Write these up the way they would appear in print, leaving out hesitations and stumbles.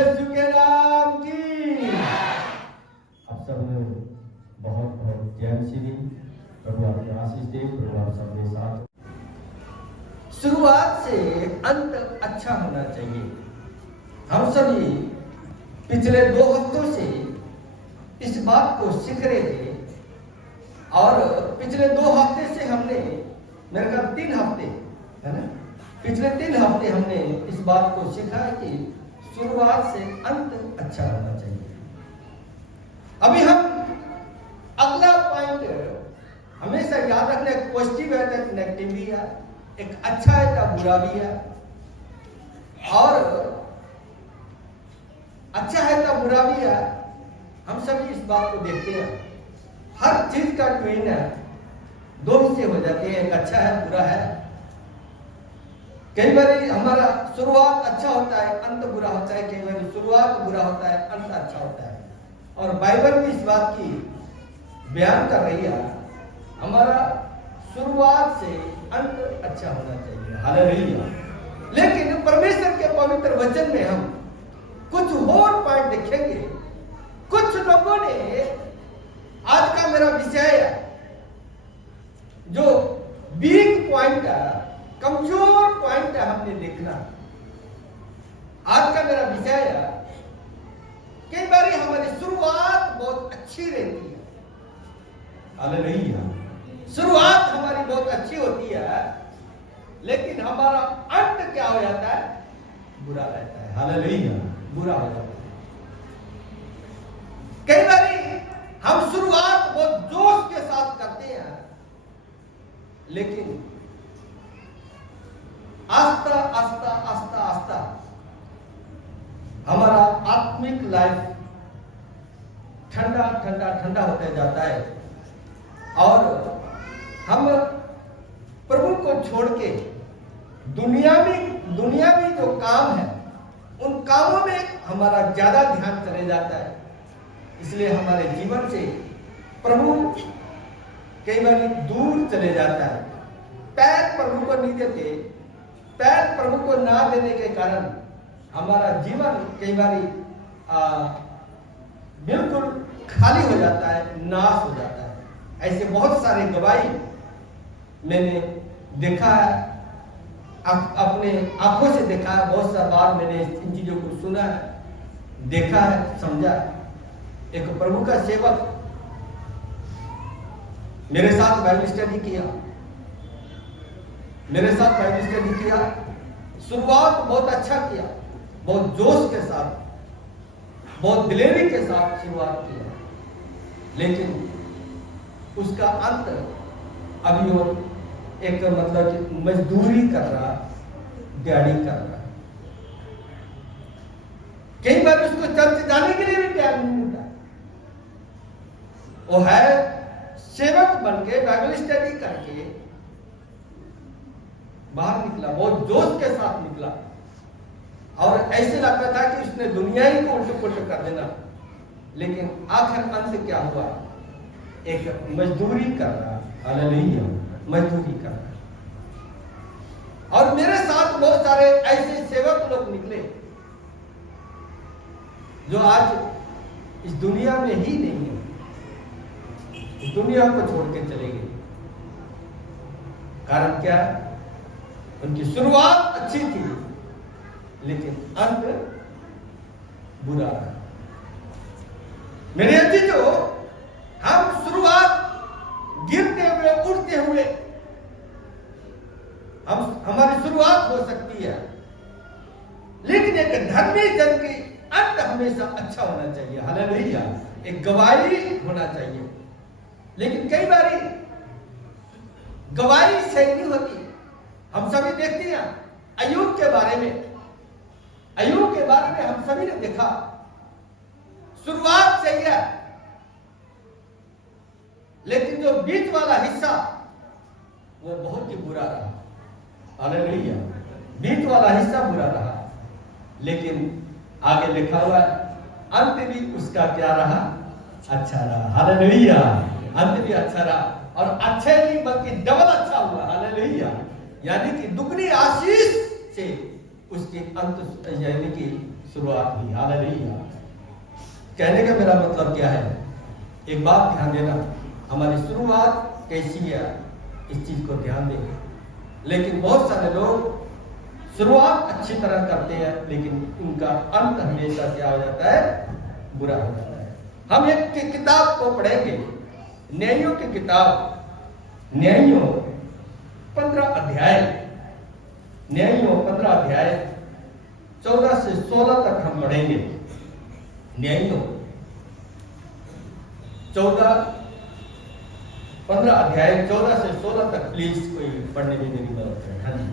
यीशु के नाम की। आप सब में बहुत बहुत जय मसीह। प्रभु आपको आशीष दे। प्रभु आप सबके साथ। शुरुआत से अंत अच्छा होना चाहिए। हम सभी पिछले 2 हफ्तों से इस बात को सीख रहे थे और पिछले 2 हफ्ते से हमने, मेरे ख्याल 3 हफ्ते है ना, पिछले 3 हफ्ते हमने इस बात को सीखा है कि शुरुआत से अंत अच्छा होना चाहिए। अभी हम अगला पॉइंट हमेशा याद रखना, एक पॉजिटिव है तो नेगेटिव भी है, एक अच्छा है तो बुरा भी है, और अच्छा है तो बुरा भी है। हम सभी इस बात को देखते हैं। हर चीज का ट्विन है, 2 हिस्से हो जाते हैं, एक अच्छा है बुरा है। कई बार हमारा शुरुआत अच्छा होता है, अंत बुरा होता है। कई बार शुरुआत बुरा होता है, अंत अच्छा होता है। और बाइबल भी इस बात की बयान कर रही है, हमारा शुरुआत से अंत अच्छा होना चाहिए। हालेलुया। लेकिन परमेश्वर के पवित्र वचन में हम कुछ और पॉइंट देखेंगे। कुछ लोगों ने, आज का मेरा विषय है जो वीक पॉइंट है, कमजोर पॉइंट है, हमने देखना। आज का मेरा विषय है, कई बार हमारी शुरुआत बहुत अच्छी रहती है। हालेलुया। शुरुआत हमारी बहुत अच्छी होती है, लेकिन हमारा अंत क्या हो जाता है? बुरा रहता है। हालेलुया। बुरा हो जाता है। कई बार हम शुरुआत बहुत जोश के साथ करते हैं, लेकिन आस्ता आस्ता आस्ता आस्ता हमारा आत्मिक लाइफ ठंडा ठंडा ठंडा होते जाता है और हम प्रभु को छोड़ के दुनिया में जो काम है, उन कामों में हमारा ज्यादा ध्यान चले जाता है। इसलिए हमारे जीवन से प्रभु कई बार दूर चले जाता है। पैर प्रभु को नहीं देते, पैर प्रभु को ना देने के कारण हमारा जीवन कई बार बिल्कुल खाली हो जाता है, नाश हो जाता है। ऐसे बहुत सारे गवाही मैंने देखा है, अपने आंखों से देखा है। बहुत सा बार मैंने इन चीजों को सुना है, देखा है, समझा है। एक प्रभु का सेवक मेरे साथ बाइबल स्टडी किया, शुरुआत बहुत अच्छा किया, बहुत जोश के साथ, बहुत दिलेरी के साथ शुरुआत किया, लेकिन उसका अंत अभी वो एक मतलब कि मजदूरी कर रहा, दिहाड़ी कर रहा। कई बार उसको चर्च जाने के लिए भी टाइम नहीं मिलता। वो है सेवक बन के बाइबल स्टडी करके बाहर निकला, बहुत जोश के साथ निकला, और ऐसे लगता था कि उसने दुनिया ही को उल्ट पुल्ट कर देना। लेकिन आखिर अंत क्या हुआ? एक मजदूरी कर रहा। हालेलुया। मजदूरी कर रहा। और मेरे साथ बहुत सारे ऐसे सेवक लोग निकले जो आज इस दुनिया में ही नहीं है, इस दुनिया को छोड़ के चले गए। कारण क्या? उनकी शुरुआत अच्छी थी, लेकिन अंत बुरा रहा। मेरे अजीजों, हम शुरुआत गिरते हुए, उठते हुए, हमारी शुरुआत हो सकती है, लेकिन एक धर्मी जन की अंत हमेशा अच्छा होना चाहिए। हालेलुया। एक गवाही होना चाहिए। लेकिन कई बार गवाही सही नहीं होती। हम सभी देखते हैं अय्यूब के बारे में, हम सभी ने देखा, शुरुआत सही है, लेकिन जो बीच वाला हिस्सा वो बहुत ही बुरा रहा। हालेलुया। बीच वाला हिस्सा बुरा रहा, लेकिन आगे लिखा हुआ अंत भी उसका क्या रहा? अच्छा रहा। हालेलुया। अंत भी अच्छा रहा, और अच्छे नहीं बल्कि डबल अच्छा हुआ। हालेलुया। यानी कि दुगनी आशीष से उसके अंत, यानी कि शुरुआत हुई। हालेलुया। कहने का मेरा मतलब क्या है, एक बात ध्यान देना, हमारी शुरुआत कैसी है इस चीज को ध्यान देंगे। लेकिन बहुत सारे लोग शुरुआत अच्छी तरह करते हैं, लेकिन उनका अंत हमेशा क्या हो जाता है, बुरा हो जाता है। हम एक किताब को पढ़ेंगे, न्यायों की किताब, न्यायों 15 अध्याय, न्यायों 15 अध्याय 14 से 16 तक हम पढ़ेंगे। न्यायों 15 अध्याय 14 से 16 तक प्लीज कोई पढ़ने में मेरी मदद करें। हाँ जी।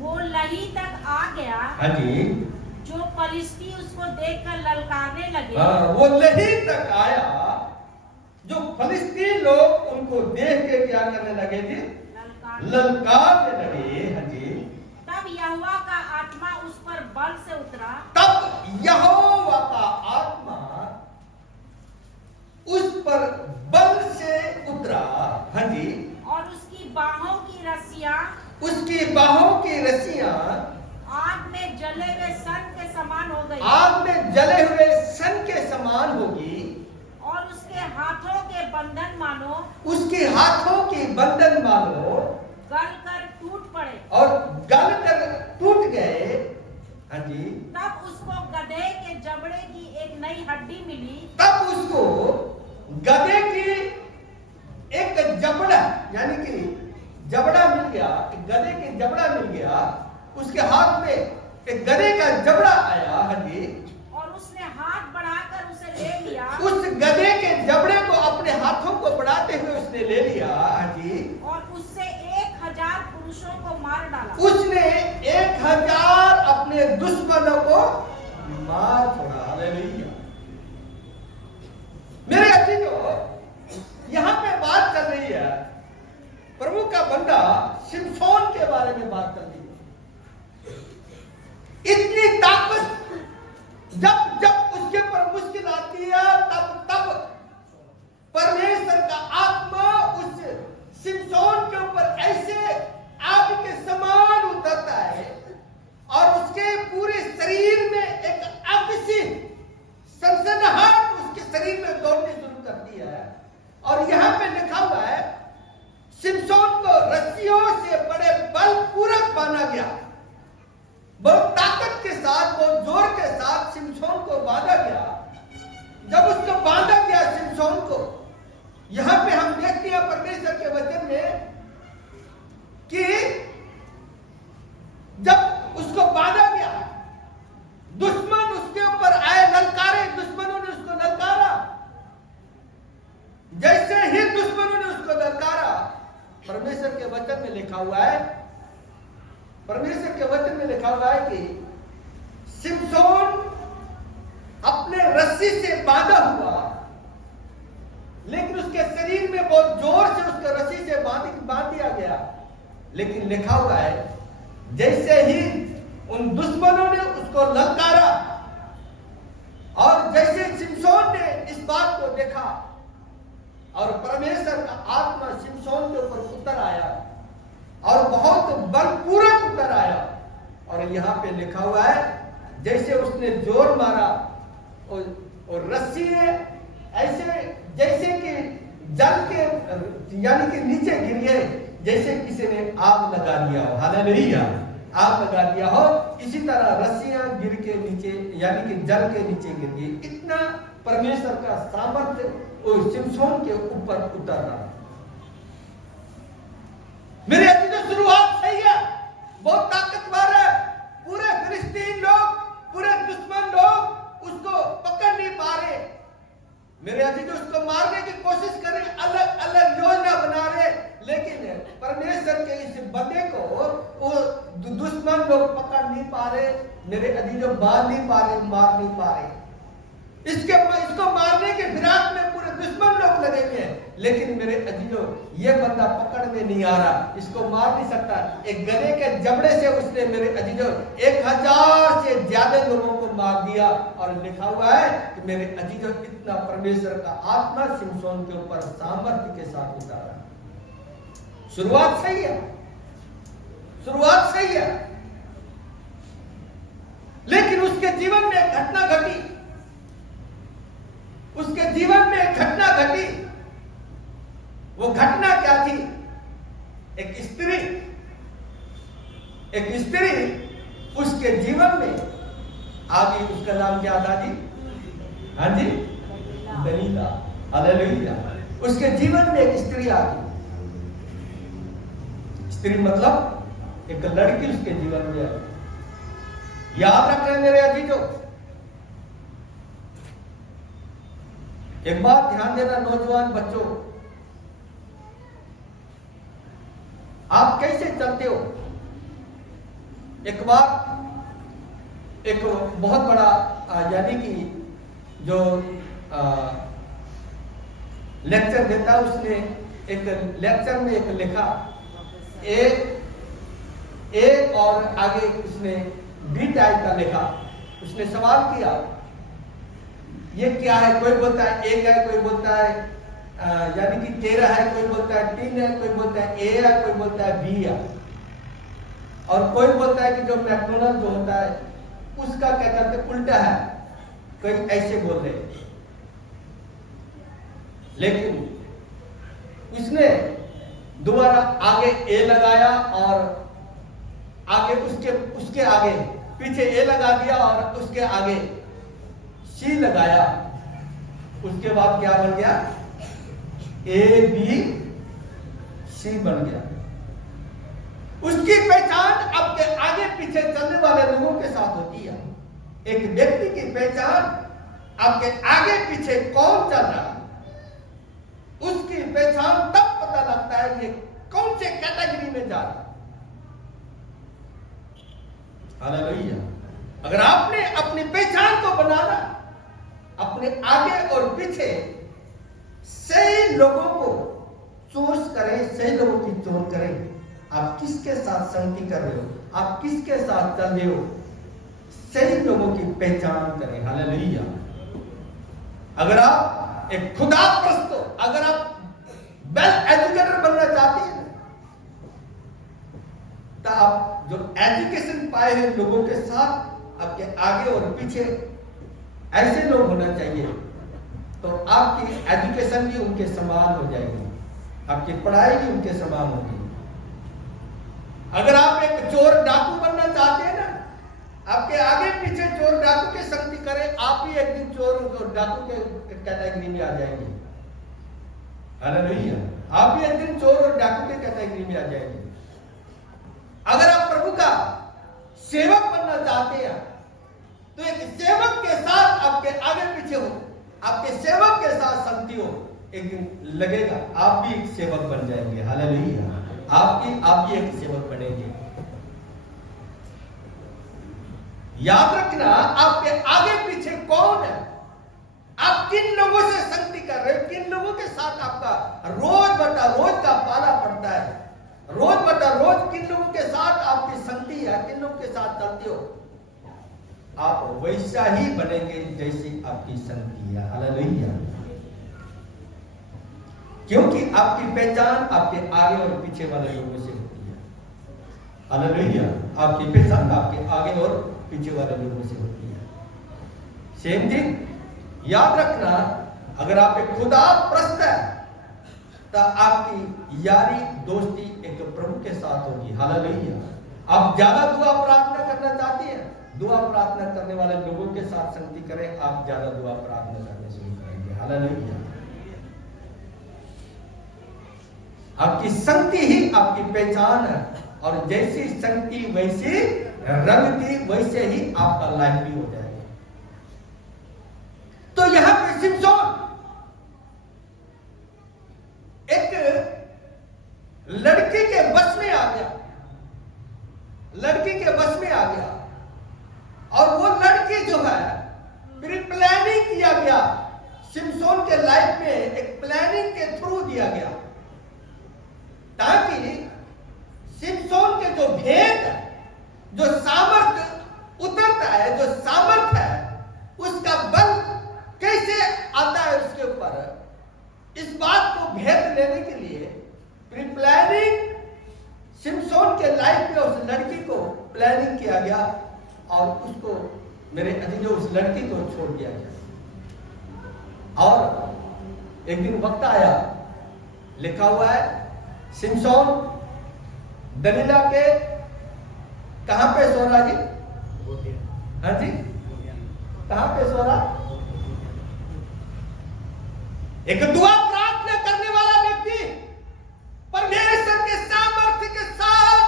वो लही तक आ गया। हाँ जी। जो फलिस्ती उसको देखकर ललकारने लगे। हाँ, वो लही तक आया, जो फलिस्ती लोग उनको देख के क्या करने लगे थे, ललकारने लगे। हाँ जी। तब यहोवा का आत्मा उस पर बल से उतरा। तब यहोवा का आत्मा उस पर बल से उतरा। हाँ जी। और उसकी बाहों की रस्सियां, उसकी बाहों की रस्सियां आग में जले हुए सन के समान हो गई। आग में जले हुए सन के समान होगी। और उसके हाथों के बंधन मानो, उसके हाथों के बंधन मानो गल कर टूट पड़े। और गल कर टूट गए। हाँ जी। तब उसको गधे के जबड़े की एक नई हड्डी मिली। तब उसको गधे की एक जबड़ा, यानी कि जबड़ा मिल गया, गधे के जबड़ा मिल गया। उसके हाथ में एक गधे का जबड़ा आया। हाँ जी। और उसने हाथ बढ़ाकर उसे ले लिया। उस गधे के जबड़े को अपने हाथों को बढ़ाते हुए उसने ले लिया। हाँ जी। और उससे 1000 पुरुषों को मार डाला। उसने 1000 अपने दुश्मनों को मार छोड़ा। हालेलुया। मेरे अजीजों, यहां पे बात कर रही है, प्रभु का बंदा शिमशोन के बारे में बात कर रही है। इतनी ताकत, जब जब उसके ऊपर मुश्किल आती है, तब तब परमेश्वर का आत्मा उस शिमशोन के ऊपर ऐसे आग के समान उतरता है और उसके पूरे शरीर में एक आग सी सनसनाहट उसके शरीर में दौड़नी शुरू करती है। और यहां पे लिखा हुआ है, शिमशोन को रस्सियों से बड़े बलपूर्वक बांधा गया। बहुत ताकत के साथ, बहुत जोर के साथ शिमशोन को बांधा गया। जब उसको बांधा गया शिमशोन को, यहां पे हम देखते हैं परमेश्वर के वचन में कि जब उसको बांधा गया, दुश्मन उसके ऊपर आए, ललकारे, दुश्मनों ने उसको ललकारा। जैसे ही दुश्मनों ने उसको ललकारा, परमेश्वर के वचन में लिखा हुआ है, परमेश्वर के वचन में लिखा हुआ है कि शिमशोन अपने रस्सी से बांधा हुआ, लेकिन उसके शरीर में बहुत जोर से उसको रस्सी से बांध दिया गया। लेकिन लिखा हुआ है, जैसे ही उन दुश्मनों ने उसको ललकारा और जैसे शिमशोन ने इस बात को देखा और परमेश्वर का आत्मा शिमशोन के ऊपर उतर आया और बहुत बलपूर्वक उतर आया। और यहाँ पे लिखा हुआ है, जैसे उसने जोर मारा और रस्सी ऐसे जैसे कि जल के, यानी कि नीचे गिर गए, जैसे किसी ने आग लगा दिया हो। हालेलुया। आग लगा दिया हो, इसी तरह रस्सियां गिर के नीचे, यानी कि जल के नीचे गिर गई। इतना परमेश्वर का सामर्थ्य उस शिमशोन के ऊपर उतर रहा। मेरे अजीजों, शुरुआत सही है, बहुत ताकतवर है। पूरे फिलिस्तीन लोग, पूरे दुश्मन लोग उसको पकड़ नहीं पा रहे। मेरे अजीजों, उसको मारने की कोशिश करें, अलग अलग योजना बना रहे, लेकिन परमेश्वर के इस बंदे को वो दुश्मन लोग पकड़ नहीं पा रहे। मेरे अजीजों, बांध नहीं पा रहे, मार नहीं पा रहे। इसको मारने के फिराक में पूरे दुश्मन लोग लगे हुए हैं, लेकिन मेरे अजीजों, ये बंदा पकड़ में नहीं आ रहा, इसको मार नहीं सकता। एक गधे के जबड़े से उसने, मेरे अजीजों, 1000 से ज्यादा लोगों को मार दिया। और लिखा हुआ है कि मेरे अजीजों, इतना परमेश्वर का आत्मा शिमशोन के ऊपर सामर्थ्य के साथ उतारा। शुरुआत सही है, शुरुआत सही है। लेकिन उसके जीवन में एक घटना घटी, उसके जीवन में एक घटना घटी। वो घटना क्या थी? एक स्त्री उसके जीवन में आ गई। उसका नाम क्या था जी? हाँ जी, दलीला। हालेलुया। उसके जीवन में एक स्त्री आ गई। स्त्री मतलब एक लड़की उसके जीवन में आई। याद रख रहे मेरे अजीजों, एक बात ध्यान देना नौजवान बच्चों, आप कैसे चलते हो? एक बार एक बहुत बड़ा यानी कि जो लेक्चर देता है, उसने एक लेक्चर में एक लिखा एक और आगे उसने बी टाइप का लिखा। उसने सवाल किया ये क्या है? कोई बोलता है एक है, कोई बोलता है यानी कि 13 है, कोई बोलता है 3 है, कोई बोलता है ए है, कोई बोलता है बी है, और कोई बोलता है कि जो मैकडोनल्ड जो होता है उसका क्या कहते हैं उल्टा है। कोई ऐसे बोल रहे, लेकिन उसने दोबारा आगे ए लगाया और आगे उसके आगे पीछे ए लगा दिया और उसके आगे सी लगाया। उसके बाद क्या बन गया? ए बी सी बन गया। उसकी पहचान आपके आगे पीछे चलने वाले लोगों के साथ होती है। एक व्यक्ति की पहचान आपके आगे पीछे कौन चल रहा है, उसकी पहचान तब पता लगता है ये कौन से कैटेगरी में जा रहा है। हालेलुया। अगर आपने अपनी पहचान को बनाना, अपने आगे और पीछे सही लोगों को चूज करें, सही लोगों की चोन करें। आप किसके साथ संगति कर रहे हो, आप किसके साथ चल रहे हो, सही लोगों की पहचान करें। हालेलुया। अगर आप एक खुदाप्रस्त हो, अगर आप वेल एजुकेटेड बनना चाहते हैं, तो आप जो एजुकेशन पाए हैं लोगों के साथ आपके आगे और पीछे ऐसे लोग होना चाहिए, तो आपकी एजुकेशन भी उनके समान हो जाएगी, आपकी पढ़ाई भी उनके समान होगी। अगर आप एक चोर डाकू बनना चाहते हैं ना, आपके आगे पीछे चोर डाकू के संगति करें, आप ही एक दिन चोर और डाकू के कैटेगरी में आ जाएंगे। हालेलुया। आप भी एक दिन चोर और डाकू के कैटेगरी में आ जाएंगे। अगर आप प्रभु का सेवक बनना चाहते हैं, तो एक सेवक के साथ आपके आगे पीछे हो, आपके सेवक के साथ संगति हो, एक दिन लगेगा आप भी एक सेवक बन जाएंगे। हालेलुया। आप भी एक सेवक बनेंगे। याद रखना, आपके आगे पीछे कौन है, आप किन लोगों से संगति कर रहे हो, किन लोगों के साथ आपका रोज बटा रोज का पाला पड़ता है, रोज बटा रोज किन लोगों के साथ आपकी संगति है, किन लोगों के साथ चलते हो, आप वैसा ही बनेंगे जैसी आपकी संगति है। हालेलुया। क्योंकि आपकी पहचान आपके आगे और पीछे वाले लोगों से होती है। हालेलुया। आपकी पहचान आपके आगे और पीछे वाले लोगों से होती है। सेम थिंग याद रखना, अगर आप एक खुदाप्रस्त है, तो आपकी यारी दोस्ती एक प्रभु के साथ होगी। हालेलुया। आप ज्यादा दुआ प्रार्थना करना चाहते हैं, दुआ प्रार्थना करने वाले लोगों के साथ संगति करें, आप ज्यादा दुआ प्रार्थना करने शुरू करेंगे। हालेलुया। आपकी संगति ही आपकी पहचान है, और जैसी संगति वैसी रंगती, वैसे ही आपका लाइफ भी हो जाएगा। तो यहां पे सिमसोन एक लड़की के बस में आ गया, लड़की के बस में आ गया, और वो लड़की जो है प्री प्लानिंग किया गया, सिमसोन के लाइफ में एक प्लानिंग के थ्रू दिया गया, ताकि सिमसोन के जो भेद है, जो सामर्थ उतरता है, जो सामर्थ है, उसका बल कैसे आता है उसके ऊपर, इस बात को भेद लेने के लिए प्री प्लानिंग सिमसोन के लाइफ में उस लड़की को प्लानिंग किया गया, और उसको मेरे अजीजों उस लड़की को छोड़ दिया गया। और एक दिन वक्त आया, लिखा हुआ है सिमसोन दलीला के कहां पे सो रहा जी? हाँ जी, कहां पे सो रहा? एक दुआ प्रार्थना करने वाला व्यक्ति, परमेश्वर के सामर्थ्य के साथ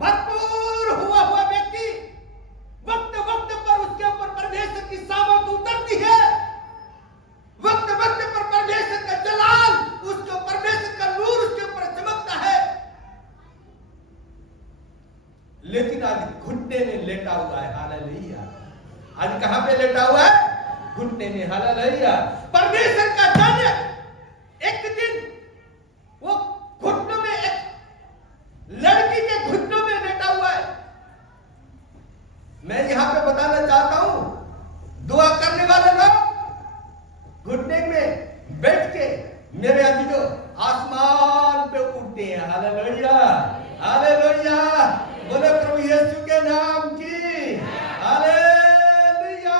भरपूर हुआ व्यक्ति, वक्त वक्त पर उसके ऊपर परमेश्वर की सामर्थ उतरती है, वक्त वक्त पर परमेश्वर का जलाल, उसके परमेश्वर का नूर उसके ऊपर चमकता है, लेकिन आज घुटने में लेटा हुआ है। हालेलुया। आज कहां पे लेटा हुआ है? घुटने में। हालेलुया। परमेश्वर का जन एक दिन वो घुटनों में, एक लड़की के घुटनों में लेटा हुआ है। मैं यहां पे बताना चाहता हूं, दुआ करने वाले लोग घुटने में बैठ के मेरे अजीजों आसमान पे उठते हैं। Hallelujah, hallelujah. बोले प्रभु यीशु के नाम की हालेलुया।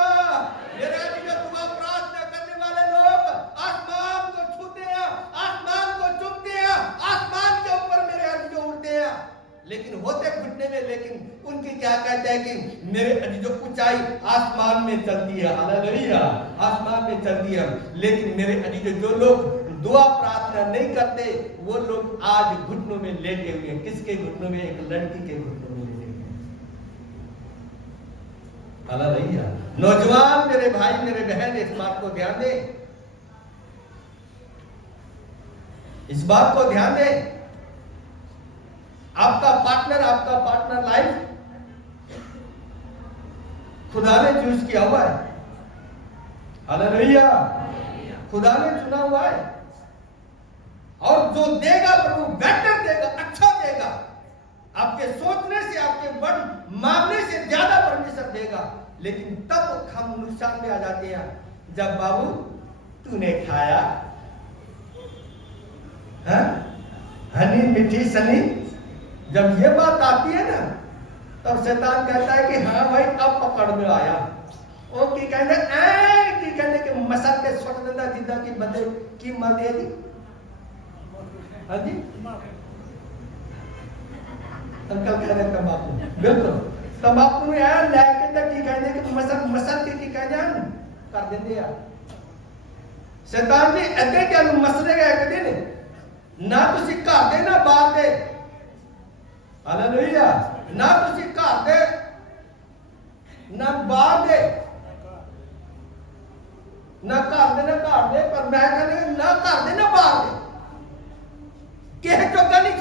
मेरे अजीजों दुआ प्रार्थना करने वाले लोग आसमान को छूते हैं, आसमान को चूमते हैं, आसमान के ऊपर मेरे अजीजों उड़ते हैं, लेकिन होते घुटने में। लेकिन उनकी क्या कहते हैं कि मेरे अजीजों ऊंचाई आसमान में चलती है। हालेलुया, आसमान में चलती है। लेकिन मेरे अजीजों जो लोग दुआ प्रार्थना नहीं करते, वो लोग आज घुटनों में लेटे हुए हैं। किसके घुटनों में? एक लड़की के घुटनों में लेटे हुए हैं। हालेलुया। नौजवान मेरे भाई मेरे बहन, इस बात को ध्यान दें, इस बात को ध्यान दें। आपका पार्टनर लाइफ खुदा ने चूज किया हुआ है। हालेलुया। खुदा ने चुना हुआ है, और जो देगा प्रभु बेटर देगा, अच्छा देगा। आपके सोचने से, आपके मन मांगने से ज्यादा परमेश्वर देगा। लेकिन तब हम नुकसान में आ जाते हैं, जब बाबू तूने खाया हनी मीठी सनी, जब ये बात आती है ना, तब शैतान कहता है कि हाँ भाई अब पकड़ में आया। वो की कहने के मसल के छोट देता जिद्दा की बंदे की मर दे दी। हाँ जी, अंकल कह रहे तंबाकू, बिल्कुल तंबाकू में आया लेके तक की कहने के मसल के की कहने कर देंगे यार। शैतान ने ऐसे क्या मसले का एक दिन ना तुसी घर दे ना बाहर दे। हालेलुया। ना तुसी घर दे ना बाहर दे, ना घर दे पर मैं कहने ना घर दे ना बाहर दे, किसी चौका नहीं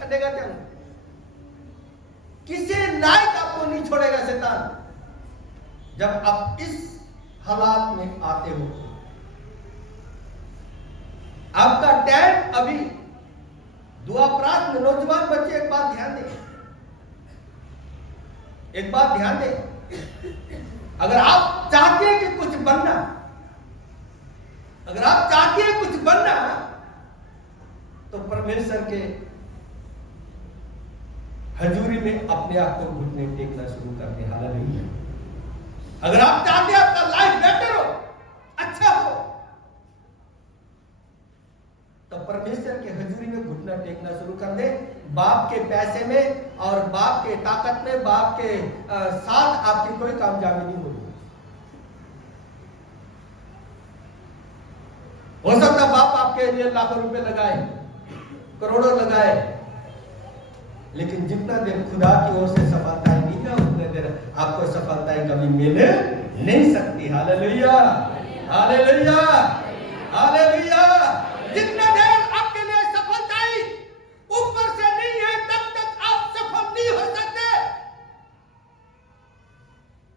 छड़ेगा तेन, किसी लायक आपको नहीं छोड़ेगा शैतान। जब आप इस हालात में आते हो, आपका टाइम अभी दुआ प्रार्थना। नौजवान बच्चे एक बात ध्यान दें, एक बात ध्यान दें। अगर आप चाहते हैं कि कुछ बनना, अगर आप चाहते हैं कुछ बनना, तो परमेश्वर के हजूरी में अपने आप को घुटने टेकना शुरू कर दे। हालेलुया। अगर आप चाहते हैं आपका लाइफ बेटर हो, अच्छा हो, तो परमेश्वर के हजूरी में घुटना टेकना शुरू कर दे। बाप के पैसे में और बाप के ताकत में, बाप के साथ आपकी कोई कामयाबी नहीं होगी। हो सकता बाप आपके लिए लाखों रुपए लगाए, करोड़ों लगाए, लेकिन जितना देर खुदा की ओर से सफलताएं नहीं ना, उतने देर आपको सफलताएं कभी मिल नहीं सकती। Hallelujah, hallelujah, hallelujah. जितना देर आपके लिए सफलताएं ऊपर से नहीं है, तब तक आप सफल नहीं हो सकते।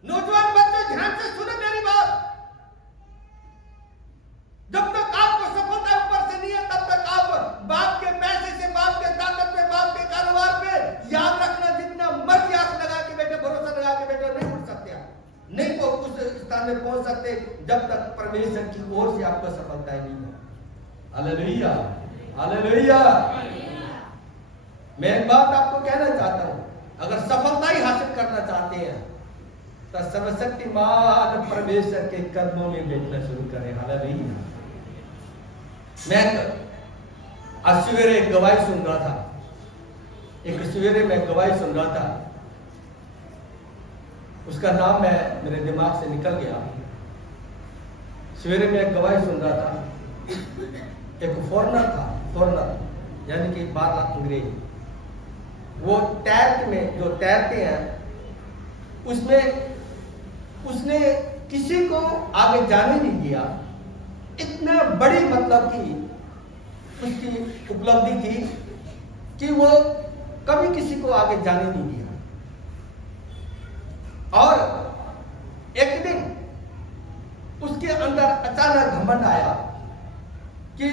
नौजवान बच्चों ध्यान से सुनो मेरी बात। जब तक आपको सफलता ऊपर से नहीं है, तब तक आप बाप के पैसे से, बाप के ताकत पे, बाप के कारोबार पे, याद रखना जितना मर्जी आंख लगा के बैठे, भरोसा लगा के बैठे, नहीं उठ सकते आप, नहीं तो उस स्थान में पहुंच सकते जब तक परमेश्वर की ओर से आपको सफलता नहीं है। Hallelujah, hallelujah. मैं एक बात आपको कहना चाहता हूं, अगर सफलता ही हासिल करना चाहते हैं तो सर्वशक्तिमान परमेश्वर के कदमों में बैठना शुरू करें। हालेलुया। मैं आज सवेरे एक गवाही सुन रहा था, एक सवेरे मैं गवाही सुन रहा था, उसका नाम मेरे दिमाग से निकल गया। सवेरे में एक गवाही सुन रहा था, एक फॉरेनर था, फॉरेनर यानी कि बाहर अंग्रेज, वो टैंक में जो तैरते हैं उसमें उसने किसी को आगे जाने नहीं दिया। इतना बड़ी मतलब कि उसकी उपलब्धि थी कि वो कभी किसी को आगे जाने नहीं दिया। और एक दिन उसके अंदर अचानक घमंड आया कि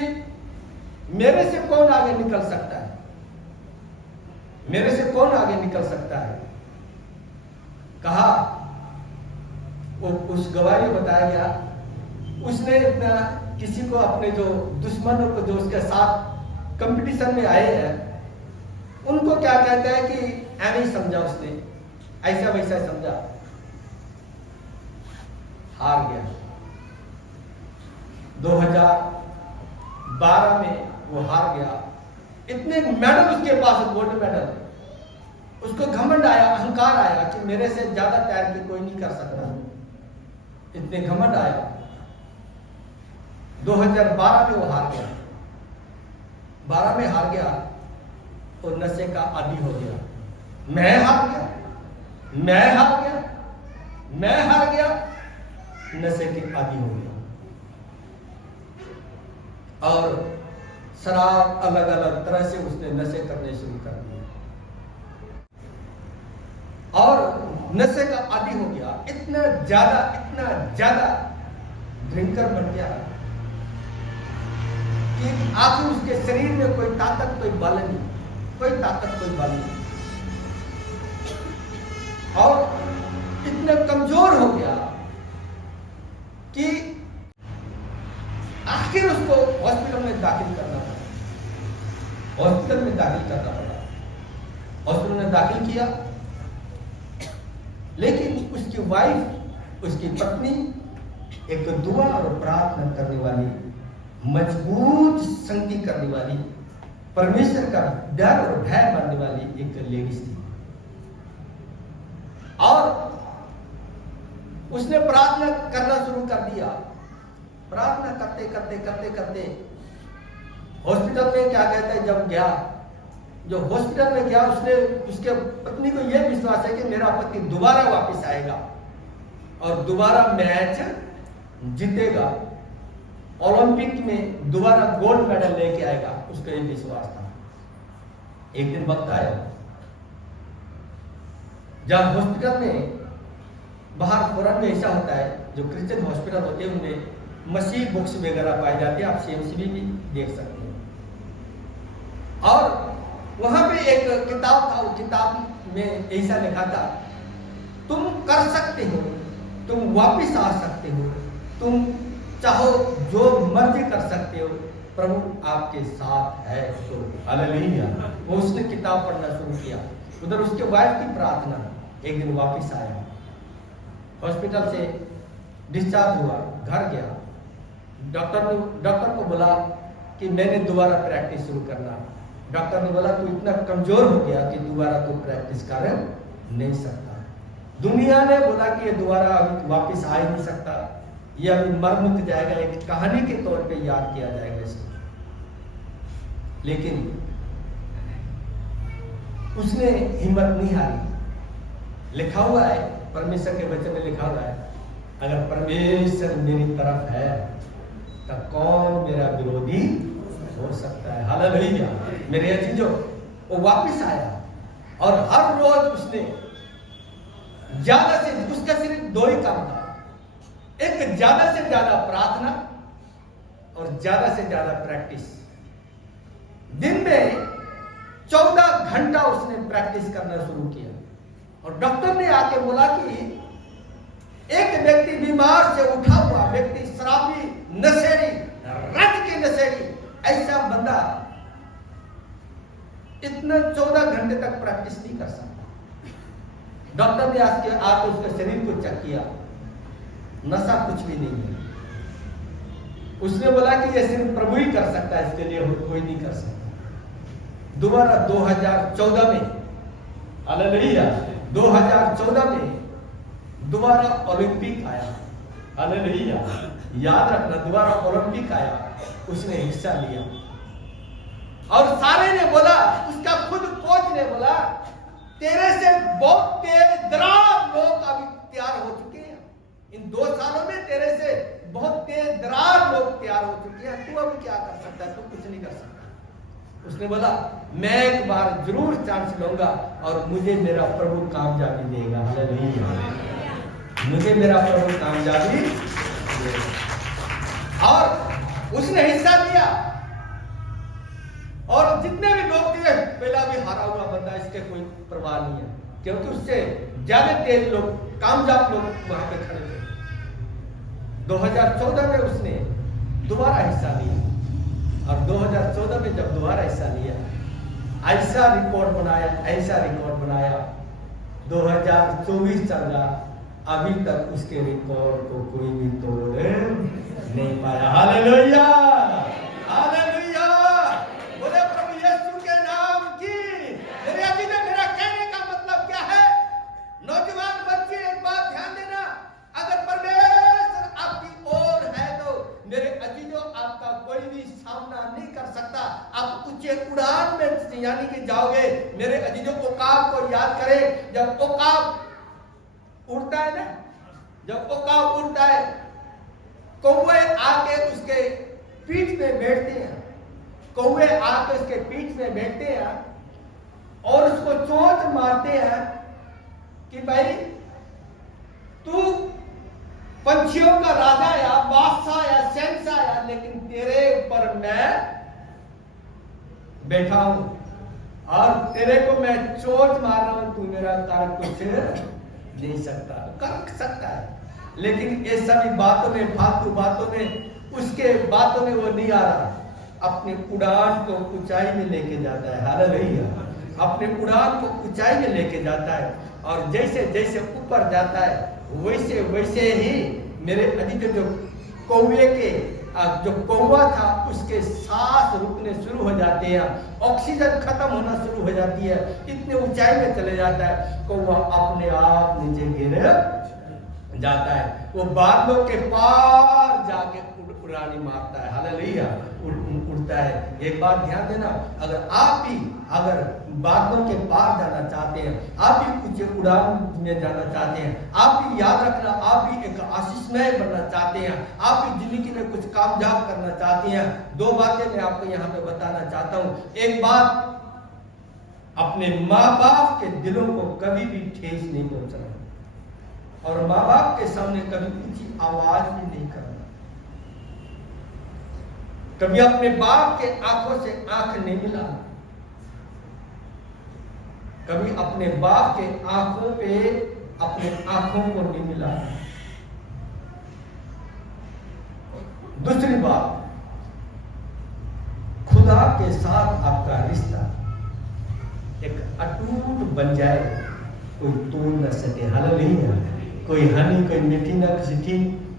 मेरे से कौन आगे निकल सकता है, मेरे से कौन आगे निकल सकता है। कहा वो उस गवाही में बताया गया, उसने इतना किसी को अपने जो दुश्मनों को जो उसके साथ कंपटीशन में आए हैं उनको क्या कहता है कि ऐसे ही समझा, उसने ऐसा वैसा समझा, हार गया। 2012 में वो हार गया। इतने मेडल उसके पास, गोल्ड मेडल, उसको घमंड आया, अहंकार आया कि मेरे से ज्यादा तैर के कोई नहीं कर सकता। इतने घमंड आया। 2012 में वो हार गया। 12 में हार गया तो नशे का आदी हो गया। मैं हार गया, मैं हार गया, मैं हार गया, नशे के आदी हो गया। और शराब अलग अलग तरह से उसने नशे करने शुरू कर दिए और नशे का आदी हो गया। इतना ज्यादा ड्रिंकर बन गया कि आखिर उसके शरीर में कोई ताकत, कोई बल नहीं, कोई ताकत, कोई बल नहीं, और इतना कमजोर हो गया कि आखिर उसको हॉस्पिटल में दाखिल करना पड़ा। हॉस्पिटल में दाखिल करना पड़ा। हॉस्पिटल में दाखिल किया, लेकिन उसकी वाइफ, उसकी पत्नी एक दुआ और प्रार्थना करने वाली, मजबूत संगति करने वाली, परमेश्वर का डर और भय मानने वाली एक लेडीज थी। और उसने प्रार्थना करना शुरू कर दिया। प्रार्थना करते हॉस्पिटल में क्या कहता है, जब गया, जो हॉस्पिटल में गया, उसने उसके पत्नी को यह विश्वास है कि मेरा पति दोबारा वापस आएगा और दोबारा मैच जीतेगा, ओलंपिक में दोबारा गोल्ड मेडल लेके आएगा, उसका यह विश्वास था। एक दिन वक्त आया जब हॉस्पिटल में, बाहर फॉरेन में ऐसा होता है, जो क्रिश्चियन हॉस्पिटल होते हैं उनमें मसीह बुक्स वगैरह पाई जाती है, आप सीएमसीबी भी देख सकते हैं। और वहां पे एक किताब था, वो किताब में ऐसा लिखा था, तुम कर सकते हो, तुम वापस आ सकते हो, तुम चाहो जो मर्जी कर सकते हो, प्रभु आपके साथ है। तो हालेलुया। वो उसने किताब पढ़ना शुरू किया। उधर उसके वाइफ की प्रार्थना। एक दिन वापस आया, हॉस्पिटल से डिस्चार्ज हुआ, घर गया, डॉक्टर को बोला कि मैंने दोबारा प्रैक्टिस शुरू करना। डॉक्टर ने बोला तू इतना कमजोर हो गया कि दोबारा तू प्रैक्टिस कर नहीं सकता। दुनिया ने बोला कि ये दोबारा अभी वापस आ ही नहीं सकता, ये अभी मर मुक जाएगा, एक कहानी के तौर पे याद किया जाएगा इसको। लेकिन उसने हिम्मत नहीं हारी। लिखा हुआ है, परमेश्वर के वचन में लिखा हुआ है, अगर परमेश्वर मेरी तरफ है तो कौन मेरा विरोधी हो सकता है। हालेलुया। मेरे अजीजों, वो वापस आया और हर रोज उसने ज्यादा से, उसका सिर्फ दो ही काम था, एक ज्यादा से ज्यादा प्रार्थना और ज्यादा से ज्यादा प्रैक्टिस। दिन में 14 घंटा उसने प्रैक्टिस करना शुरू किया। और डॉक्टर ने आके बोला कि एक व्यक्ति, बीमार से उठा हुआ व्यक्ति, शराबी, नशेड़ी, रज के नशेड़ी, ऐसा बंदा इतना 14 घंटे तक प्रैक्टिस नहीं कर सकता। डॉक्टर ने आके उसके शरीर को चेक किया, नशा कुछ भी नहीं है। उसने बोला कि ये सिर्फ प्रभु ही कर सकता है, इसके लिए कोई नहीं कर सकता। दोबारा 2014 में, हालेलुया, 2014 में दोबारा ओलंपिक आया, हालेलुया, याद रखना, दोबारा ओलंपिक आया, उसने हिस्सा लिया। और सारे ने बोला, उसका खुद कोच ने बोला, तेरे से बहुत तेज दरार लोग अभी तैयार हो चुके हैं, इन 2 सालों में तेरे से बहुत तेज दरार लोग तैयार हो चुके हैं, तू अभी क्या कर सकता है, तू कुछ नहीं कर सकता। उसने बोला, मैं एक बार जरूर चांस लूंगा और मुझे मेरा प्रभु कामयाबी देगा, हालेलुया, मुझे मेरा प्रभु कामयाबी देगा। और उसने हिस्सा लिया, और जितने भी लोग थे, पहला भी हारा हुआ बंदा, इसके कोई परवाह नहीं है, क्योंकि उससे ज्यादा तेज लोग, कामयाब लोग वहां पे खड़े थे। 2014 में उसने दोबारा हिस्सा लिया, और 2014 में जब दोबारा हिस्सा लिया, ऐसा रिकॉर्ड बनाया, 2024 चल रहा, अभी तक उसके रिकॉर्ड को कोई भी तोड़ नहीं पाया, हालेलुया, हालेलुया, बोले प्रभु यीशु के नाम की। मेरे अजीजों, मेरा कहने का मतलब क्या है? नौजवान बच्चे, एक बात ध्यान देना, अगर परमेश्वर आपकी ओर है तो मेरे अजीजों, आपका कोई भी सामना नहीं कर सकता। आप ऊंचे उड़ान में यानी कि जाओगे। मेरे अजीजों, ओकाब को याद करें, जब ओकाब उड़ता है ना, जब ओकाब उड़ता है, कौवे आके उसके पीठ पे बैठते हैं, कौवे आके उसके पीठ पे बैठते हैं और उसको चोंच मारते हैं कि भाई तू पंछियों का राजा या बादशाह या शहंशाह या, लेकिन तेरे ऊपर मैं बैठा हूं और तेरे को मैं चोंच मार रहा हूं, तू मेरा कार्य कुछ नहीं सकता, कर सकता है, लेकिन ये सभी बातों में, फालतू बातों में, उसके बातों में वो नहीं आ रहा। अपने उड़ान को ऊंचाई में लेके जाता है, हालेलुया, अपने उड़ान को ऊंचाई में लेके जाता है, और जैसे जैसे ऊपर जाता है वैसे वैसे ही मेरे अजीज, जो कौवे के जो कौवा था उसके सांस रुकने शुरू हो जाते हैं, ऑक्सीजन खत्म होना शुरू हो जाती है, इतने ऊंचाई में चले जाता है, कौवा अपने आप नीचे गिर जाता है, वो बादलों के पार जाके उड़ानी मारता है, हालेलुया, उड़ता है। एक बात ध्यान देना, अगर आप भी बादलों के पार जाना चाहते हैं, आप भी ऊंचे उड़ान में जाना चाहते हैं, आप भी याद रखना, आप भी एक आशीषमय बनना चाहते हैं, आप भी जिंदगी में कुछ कामयाब करना चाहते हैं, 2 बातें मैं आपको यहाँ पे बताना चाहता हूँ। एक बात, अपने माँ बाप के दिलों को कभी भी ठेस नहीं पहुंचाना, और माँ बाप के सामने कभी ऊंची आवाज भी नहीं करना, कभी अपने बाप के आंखों से आंख नहीं मिलाना, कभी अपने बाप के आंखों पे अपने आंखों को नहीं मिलाना। दूसरी बात, खुदा के साथ आपका रिश्ता एक अटूट बन जाए, कोई तोड़ न सके, हालेलुया, कोई हानि, कोई मीठी न चिट्ठी,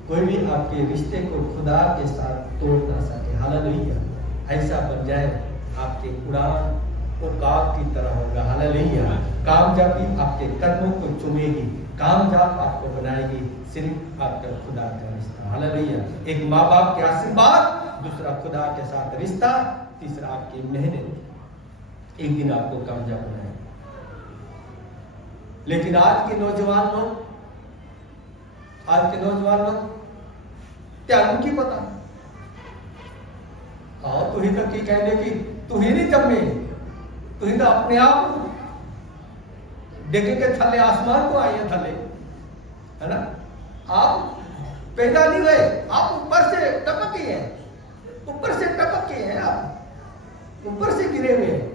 कोई भी आपके रिश्ते को खुदा के साथ तोड़ ना सके, हालेलुया, ऐसा बन जाए, आपके उड़ान ओकाब की तरह होगा, हालेलुया, कामयाबी आपके कदमों को चूमेगी, कामयाब आपको बनाएगी, सिर्फ आपका खुदा का रिश्ता, हालेलुया। एक माँ बाप के आशीर्वाद, दूसरा खुदा के साथ रिश्ता, तीसरा आपकी मेहनत एक दिन आपको कामयाब बनाएगी। लेकिन आज के नौजवान लोग त्यागों की पता, और तू ही तक की कहने की, तू ही नहीं जम्मे, तू ही तो अपने आप देखे के थले आसमान को आए हैं, थले, है ना, आप पैदा नहीं हुए, आप ऊपर से टपक के हैं, ऊपर से टपक के हैं, आप ऊपर से गिरे हुए हैं।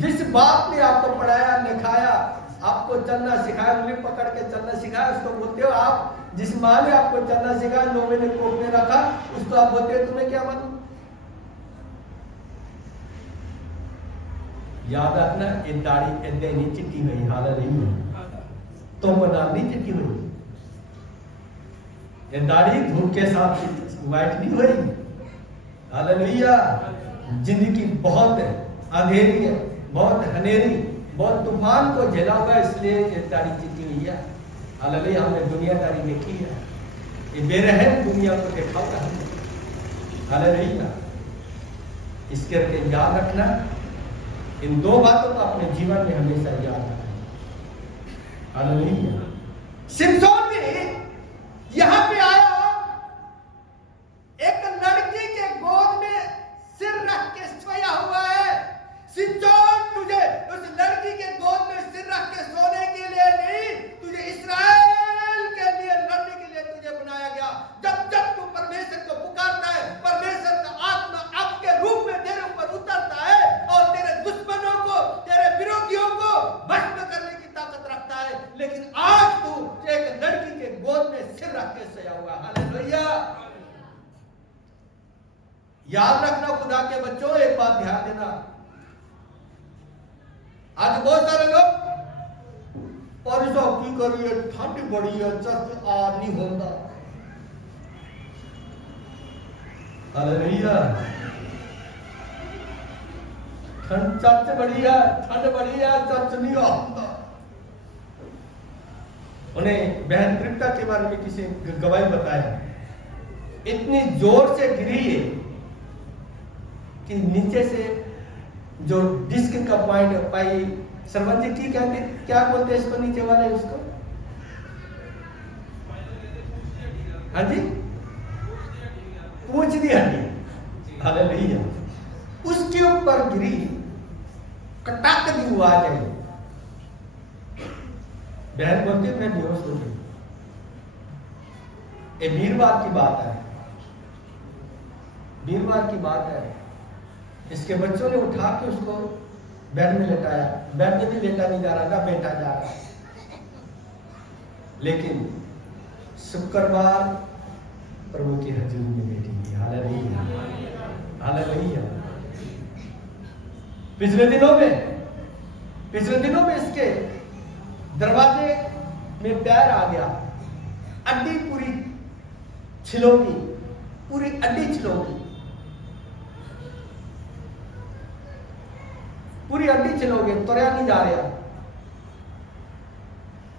जिस बाप ने आपको पढ़ाया लिखाया, आपको चलना सिखाया, उंगली पकड़ के चलना सिखाया, उसको बोलते हो आप। जिस माँ ने आपको चलना सिखाया, 9 महीने कोख में रखा, उसको आप बोलते हो तुम्हें क्या मालूम। याद रखना, ये दाढ़ी ऐसे नहीं चिट्टी हुई, हालेलुया। तो बना नहीं चिट्टी हुई, ये दाढ़ी धूप के साथ व्हाइट नहीं हुई, हालेलुया। जिंदगी बहुत अंधेरी है, बहुत हनेरी, बहुत तूफान को झेला हुआ, इसलिए ये दाढ़ी चिट्टी हुई है, हालेलुया। हमने दुनियादारी देखी है, ये बेरहम दुनिया को देखा होगा हमने, हालेलुया। इसके लिए याद रखना, इन दो बातों को अपने जीवन में हमेशा याद रखना, हालेलुया। सिमसोन भी यहाँ पे आया, एक लड़की के गोद में सिर रख के सोया हुआ है। सिमसोन, तुझे उस लड़की के गोद में सिर रख के सोने के लिए नहीं, तुझे इस्राएल के लिए लड़ने के लिए तुझे बनाया गया। जब जब तू परमेश्वर को पुकारता है, परमेश्वर का आत्मा आपके रूप में तेरे ऊपर उतरता है और तेरे दुश्मनों को, तेरे विरोधियों को भस्म करने की ताकत रखता है। लेकिन आज तू एक लड़की के गोद में सिर रख के सोया हुआ, हालेलुया। याद रखना खुदा के बच्चों, एक बात ध्यान देना, आज बहुत सारे लोग परिसो की करिए, ठंड बड़ी है, चर्च आ नहीं होता, हालेलुया। ठंड चर्च बड़ी है, ठंड बड़ी है, चर्च नहीं होता। उन्हें बहन तृप्ता के बारे में किसी गवाही बताया, इतनी जोर से गिरी है कि नीचे से जो डिस्क का पॉइंट पाई, सरवन जी ठीक है, क्या बोलते हैं इसको, नीचे वाले उसको, हाँ जी, पूंछ दी हड्डी, हालेलुया, उसके ऊपर गिरी, कटाक दी आवाज आई, बहन बोलती मैं बेहोश हो गई। ये वीरवार की बात है, वीरवार की बात है। इसके बच्चों ने उठा के उसको बेड में लेटाया, बेड में भी लेटा नहीं जा रहा था, बैठा जा रहा। लेकिन शुक्रवार प्रभु की हजूरी में बैठी, हालेलुया, हालेलुया। पिछले दिनों में इसके दरवाजे में पैर आ गया, अड्डी पूरी छिलोगी, पूरी अड्डी छिलोगी, पूरी अड्डी छिलोगे, तुरया नहीं जा रहा।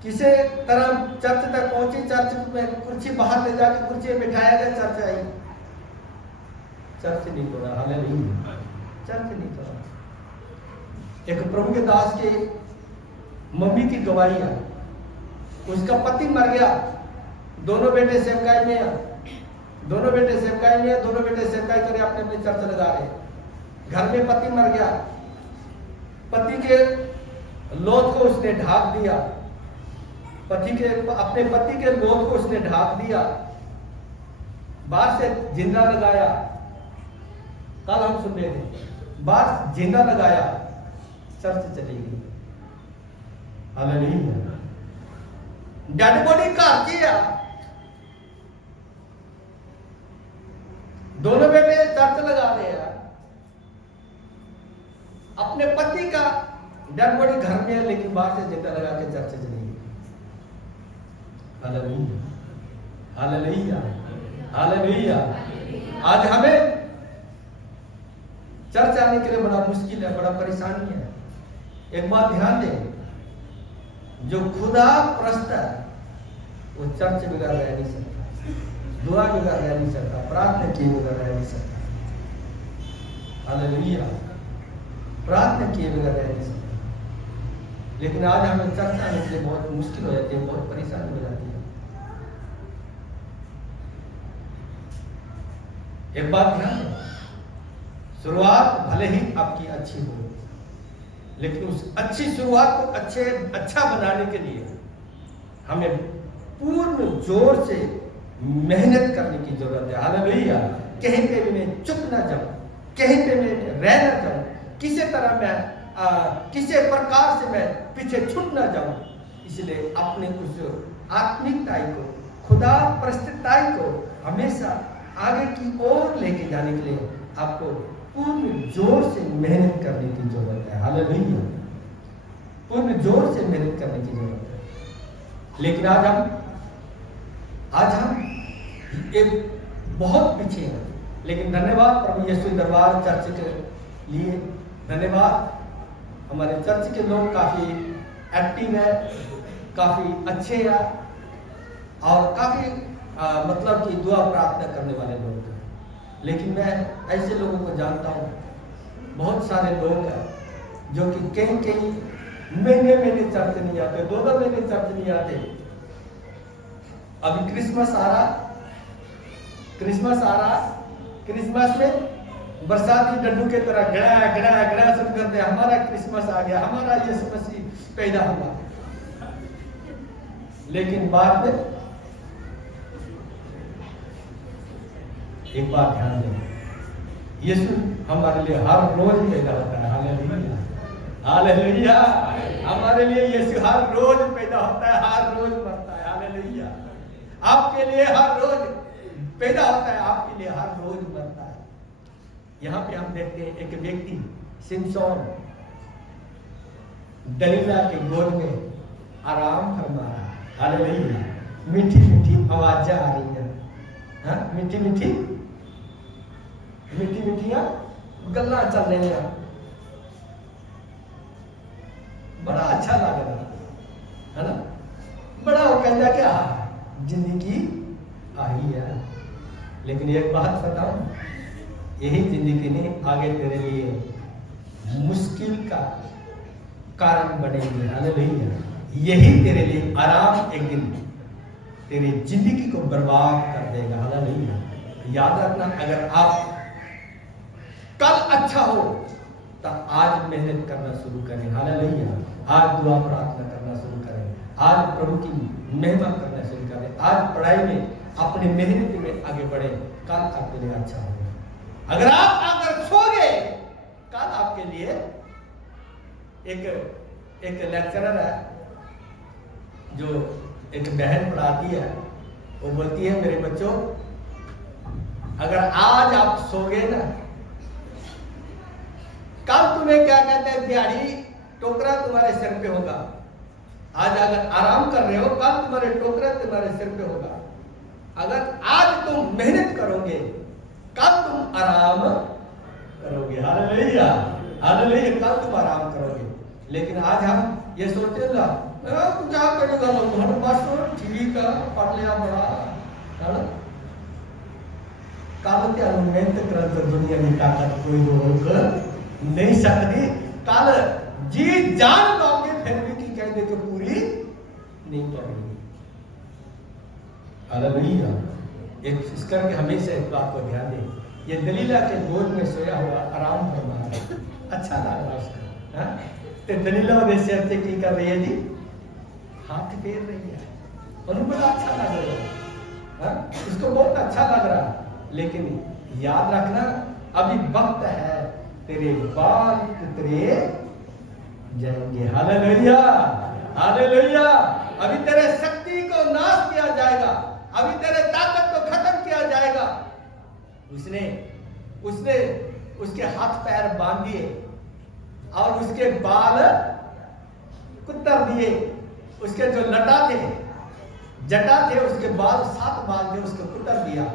किसी तरह चर्च तक पहुंची, चर्च में कुर्सी बाहर ले जाके कुर्सी में बिठाया गया, चर्च आई, चर्च नहीं तोड़ा, हालेलुया, चर्च नहीं तोड़ा। एक प्रभु के दास के मम्मी की गवाही है, उसका पति मर गया, दोनों बेटे सेवकाई में है, दोनों बेटे सेवकाई करे अपने अपने चर्च लगा रहे। घर में पति मर गया, पति के लोथ को उसने ढाक दिया, अपने पति के लोथ को उसने ढाक दिया, बाहर से जिंदा लगाया, कल हम सुन रहे थे, बाहर जिंदा लगाया, चर्च चली गई, हालेलुया। डेड बॉडी घर की है, दोनों बेटे चर्च लगा रहे हैं, अपने पति का डेड बॉडी घर में है, लेकिन बाहर से जिंदा लगा के चर्च चली गई, हालेलुया, हालेलुया, हालेलुया। आज हमें चर्च आने के लिए बड़ा मुश्किल है, बड़ा परेशानी है। एक बात ध्यान दें, जो खुदा प्रस्त है वो चर्च बगैर रह नहीं सकता, दुआ बगैर रह नहीं सकता, प्रार्थना किए बगैर रह नहीं सकता, हालेलुया, प्रार्थना किए बगैर रह नहीं सकता। लेकिन आज हमें चर्च आने के लिए बहुत मुश्किल हो जाती है, बहुत परेशानी हो जाती है। एक बात ध्यान दें, शुरुआत भले ही आपकी अच्छी हो, लेकिन उस अच्छी शुरुआत को अच्छा बनाने के लिए हमें पूर्ण जोर से मेहनत करने की जरूरत है, हालेलुया। कहीं पे भी मैं चुप ना जाऊं, कहीं पे मैं रह ना जाऊं, किसी तरह मैं किसी प्रकार से मैं पीछे छूट ना जाऊं। इसलिए अपने उस आत्मिकताई को, खुदा प्रस्तुताई को हमेशा आगे की ओर लेके जाने के लिए आपको पूर्ण जोर से मेहनत करने की जरूरत है। हालेलुया, पूर्ण जोर से मेहनत करने की जरूरत है। लेकिन आज हम एक बहुत पीछे हैं। लेकिन धन्यवाद प्रभु यीशु दरबार चर्च के लिए, धन्यवाद। हमारे चर्च के लोग काफी एक्टिव है, काफी अच्छे हैं और काफी मतलब कि दुआ प्रार्थना करने वाले लोग हैं। लेकिन मैं ऐसे लोगों को जानता हूँ, बहुत सारे लोग हैं जो कि कहीं महीने चर्च नहीं आते, 2 महीने चर्च नहीं आते। अभी क्रिसमस आ रहा, क्रिसमस में बरसाती डंडू के तरह गड़ा गड़ा गड़ा सब करते, हमारा क्रिसमस आ गया, हमारा यीशु मसीह पैदा हुआ। लेकिन बाद में एक बात ध्यान दें, यीशु हमारे लिए हर रोज पैदा होता है। Hallelujah, hallelujah. हमारे लिए यीशु हर रोज पैदा होता है, हर रोज मरता है। हालेलुया। आपके लिए हर रोज पैदा होता है, आपके लिए हर रोज मरता है। यहाँ पे हम देखते हैं एक व्यक्ति सिमसोन दलीला के गोद में आराम फरमा रहा है। हालेलुया। मीठी मीठी आवाजें आ रही हैं, हाँ, मीठी मीठियां गल्ला चल रही हैं, बड़ा अच्छा लग रहा है ना। बड़ा वो कहता कि हाँ जिंदगी आई है। लेकिन एक बात बताऊं, यही जिंदगी ने आगे तेरे लिए मुश्किल का कारण बनेगी। हालेलुया। यही तेरे लिए आराम एक दिन तेरी जिंदगी को बर्बाद कर देगा। हालेलुया। याद रखना, अगर आप कल अच्छा हो तो आज मेहनत करना शुरू करें। हालेलुया। आज दुआ प्रार्थना करना शुरू करें, आज प्रभु की महिमा करना शुरू करें, आज पढ़ाई में अपनी मेहनत में आगे बढ़े, कल आपके लिए अच्छा होगा। अगर आप सोगे, कल आपके लिए एक लेक्चरर है जो एक बहन पढ़ाती है, वो बोलती है मेरे बच्चों, अगर आज आप सोगे ना, कल तुम्हें क्या कहते हैं दिहाड़ी टोकरा तुम्हारे सिर पे होगा। आज अगर आराम कर रहे हो, कल तुम्हारे टोकरा तुम्हारे सिर पे होगा। अगर आज तुम मेहनत करोगे, कल तुम आराम करोगे। Hallelujah, hallelujah. कल तुम आराम करोगे। लेकिन आज हम ये सोचते ना, तू क्या करेगा, घर बस ठीक है, पढ़ लिया बड़ा है ना। काल क्या मेहनत कर तो दुनिया की ताकत कोई रोक नहीं सकती। कल जी जान लोगे फिर भी की कहने को पूरी नहीं करेगी। हालेलुया। एक इस करके हमेशा एक बात को ध्यान दें, ये दलीला के गोद में सोया हुआ आराम फरमा रहा है, अच्छा लग रहा है उसको, हाँ? तो दलीला और सिर से की कर रही है जी, हाथ फेर रही है और बड़ा अच्छा लग रहा है, हाँ? उसको बहुत अच्छा लग रहा है। लेकिन याद रखना, अभी वक्त है, तेरे बाल उतरे जाएंगे। Hallelujah, hallelujah. अभी तेरे शक्ति को नाश किया जाएगा, अभी तेरे ताकत को खत्म किया जाएगा। उसने उसके हाथ पैर बांध दिए और उसके बाल कुतर दिए। उसके जो लटा थे, जटा थे, उसके बाल 7 बाल थे, उसको कुतर दिया।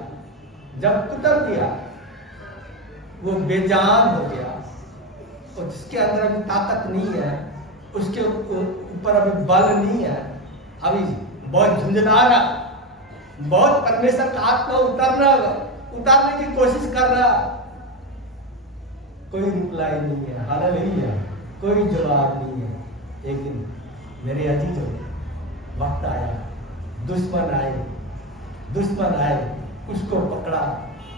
जब कुतर दिया वो बेजान हो गया और उसके अंदर अभी ताकत नहीं है, उसके ऊपर अभी बल नहीं है, अभी बहुत झुंझुला रहा, बहुत परमेश्वर का आत्मा उतारने की कोशिश कर रहा। कोई रिप्लाई नहीं है। हालेलुया। कोई जवाब नहीं है। एक दिन मेरे अजीजों, वक्त आया, दुश्मन आए, उसको पकड़ा।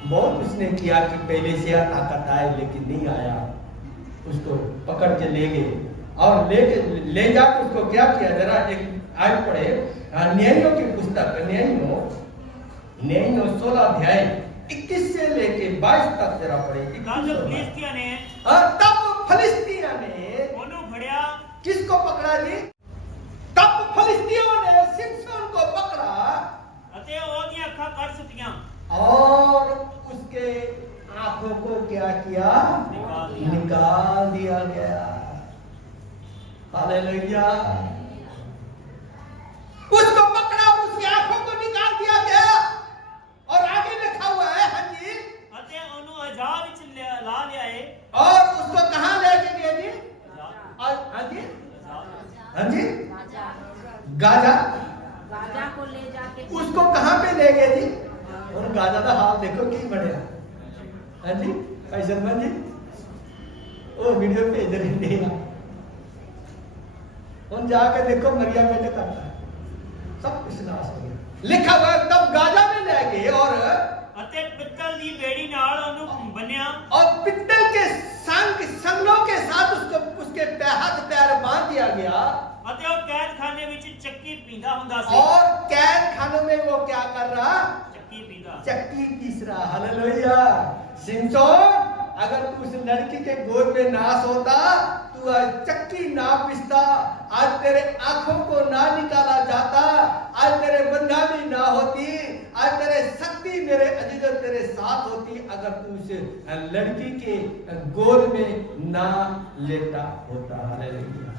बहुत उसने किया कि पहले से ताकत आए, लेकिन नहीं आया। उसको पकड़ के ले गए और ले जाकर उसको क्या किया, जरा एक आज पढ़े न्यायों की पुस्तक, न्यायों 16 अध्याय 21 से लेके 22 तक जरा पढ़े। तब फलिस्तिया ने किसको पकड़ा जी? तब फलिस्तियों ने सिमसोन को पकड़ा और उसके आंख आंखों को क्या किया? निकाल दिया गया। हालेलुया। उसको पकड़ा और उसकी आंखों को निकाल दिया गया। और आगे लिखा हुआ है, हाँ जी, अते ओनु अजाब विच ला लिया है। और उसको कहां लेके गए जी? हाँ जी, हाँ जी, गाजा। गाजा को ले जाके उसको कहां पे ले गए जी? और गाजा का हाल देखो की बढ़िया। हाँ जी, फैसलमैन जी, वो वीडियो पे इधर ही नहीं आ। उन जाके देखो मरिया बेटे करता है, सब कुछ नाश हो गया। लिखा हुआ है, तब गाजा में ले गए और अते पित्तल दी बेड़ी नाल ओनु बन्या। और पित्तल के संगलों के साथ उसको उसके हाथ पैर बांध दिया गया। अते ओ कैद खाने विच चक्की पींदा हुंदा सी। और कैद खानों में वो क्या कर रहा? चक्की पींदा। चक्की पीस रहा। हालेलुया। सिमसोन, अगर तू उस लड़की के गोद में नाश होता, तू आज चक्की ना पिसता, आज तेरे आंखों को ना निकाला जाता, आज तेरे बंधानी ना होती, आज तेरे शक्ति मेरे अजीजों तेरे साथ होती, अगर तू उस लड़की के गोद में ना लेटा होता। हालेलुया।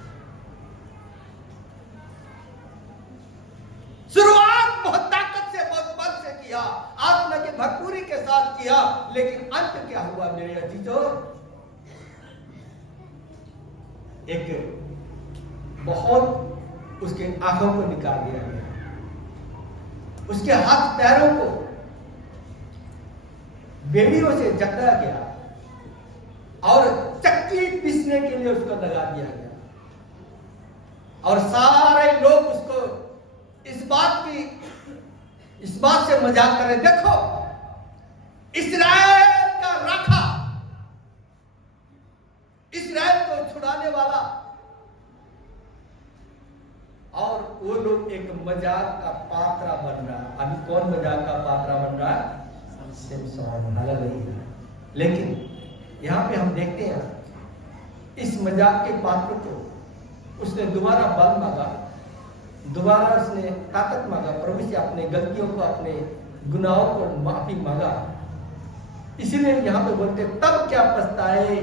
शुरुआत बहुत ताकत से, बहुत बल से किया, आत्मा की भरपूरी के साथ किया, लेकिन अंत क्या हुआ मेरे अजीजों? एक बहुत उसके आंखों को निकाल दिया गया, उसके हाथ पैरों को बेड़ियों से जकड़ा गया और चक्की पीसने के लिए उसको लगा दिया गया। और सारे लोग उसको इस बात से मजाक कर रहे, देखो इस्राएल का राखा, इस्राएल को छुड़ाने वाला। और वो लोग एक मजाक का पात्रा बन रहा। अभी कौन मजाक का पात्रा बन रहा है? सिमसोन। हालेलुया। लेकिन यहां पे हम देखते हैं, इस मजाक के पात्र को उसने दोबारा बल मांगा, दोबारा उसने ताकत मांगा, प्रभु से अपने गलतियों को, अपने गुनाहों को माफी मांगा। इसीलिए यहां पे बोलते, तब क्या पछताए,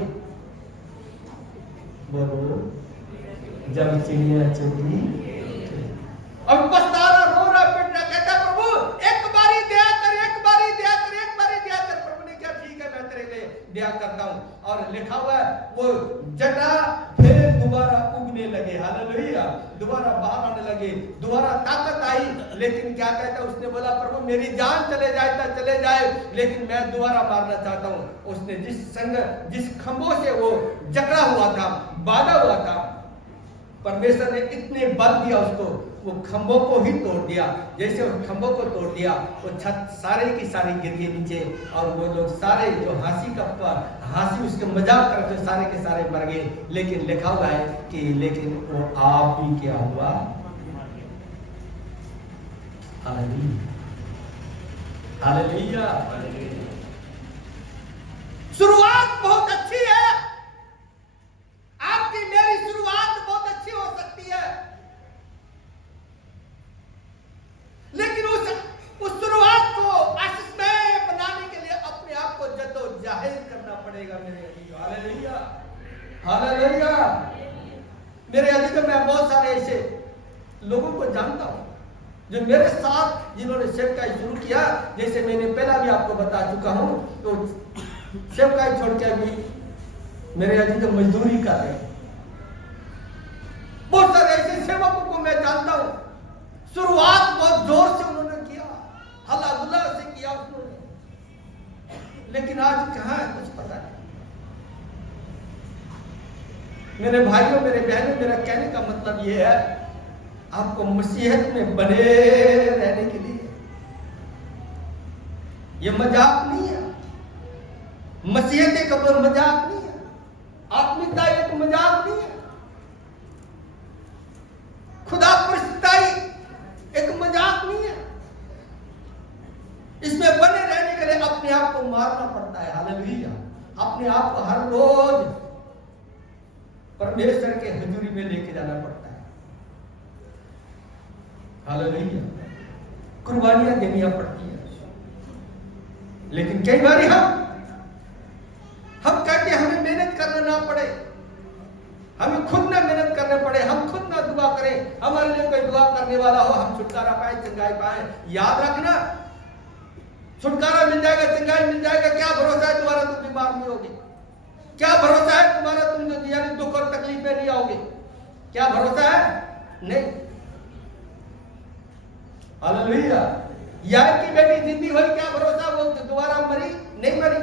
बोलो, जब चिड़िया चुगी। अब पछता रहा, रो रहा, पिट रहा, कहता प्रभु एक बारी दया कर, एक बारी दया कर, एक बारी दया कर। प्रभु ने क्या, ठीक है, मैं तेरे लिए दया करता हूं। और लिखा हुआ है, वो जटा फिर दोबारा उगने लगे। हालेलुया। दोबारा बाहर आने लगे, दोबारा ताकत आई। लेकिन क्या कहता, उसने बोला प्रभु मेरी जान चले जाए तो चले जाए, लेकिन मैं दोबारा मारना चाहता हूं। उसने जिस खंभों से वो जकड़ा हुआ था, बांधा हुआ था, परमेश्वर ने इतने बल दिया उसको, वो खंभों को ही तोड़ दिया। जैसे वो खंभों को तोड़ दिया, वो छत सारे की सारी गिर गई नीचे, और वो लोग सारे जो हंसी उसके मजाक करते सारे के सारे मर गए। लेकिन लिखा हुआ है कि लेकिन वो आप भी क्या हुआ? हालेलुया। शुरुआत बहुत अच्छी है, आपकी मेरी शुरुआत बहुत अच्छी हो सकती है, लेकिन उस शुरुआत को आशीषमय बनाने के लिए अपने आप को जद्दोजहद करना पड़ेगा मेरे अजीजों। हालेलुया। हालेलुया। मेरे अजीजों, मैं बहुत सारे ऐसे लोगों को जानता हूं जो मेरे साथ, जिन्होंने सेवकाई शुरू किया, जैसे मैंने पहला भी आपको बता चुका हूं, तो सेवकाई छोड़ के भी मेरे अजीजों मजदूरी कर रहे हैं। बहुत सारे ऐसे सेवकों को मैं जानता हूं, शुरुआत बहुत जोर से उन्होंने किया, हल्ला गुल्ला से किया उन्होंने, लेकिन आज कहां है कुछ पता नहीं। मेरे भाइयों, मेरे बहनों, मेरा कहने का मतलब यह है, आपको मसीहत में बने रहने के लिए, यह मजाक नहीं है। मसीहत एक मजाक नहीं है, आत्मिकता एक मजाक नहीं है, खुदा परिस्थिति एक मजाक नहीं है। इसमें बने रहने के लिए अपने आप को मारना पड़ता है। हालेलुया। अपने आप को हर रोज परमेश्वर के हुजूरी में लेके जाना पड़ता है। हालेलुया। कुर्बानियां देनी पड़ती है। लेकिन कई बार हम करना पड़े, हमें खुद ना मेहनत करने पड़े, हम खुद ना दुआ करें, हमारे लिए कोई दुआ करने वाला हो, हम छुटकारा पाए, चंगाई पाए। याद रखना, छुटकारा मिल जाएगा, चंगाई मिल जाएगा, क्या भरोसा है तुम्हारा तुम बीमार नहीं होगे? क्या भरोसा है तुम्हारा तुम यानी दुख और तकलीफ में नहीं आओगे? क्या भरोसा है? नहीं। हालेलुया। यार की बेटी जिंदी हुई, क्या भरोसा वो दोबारा मरी नहीं मरी?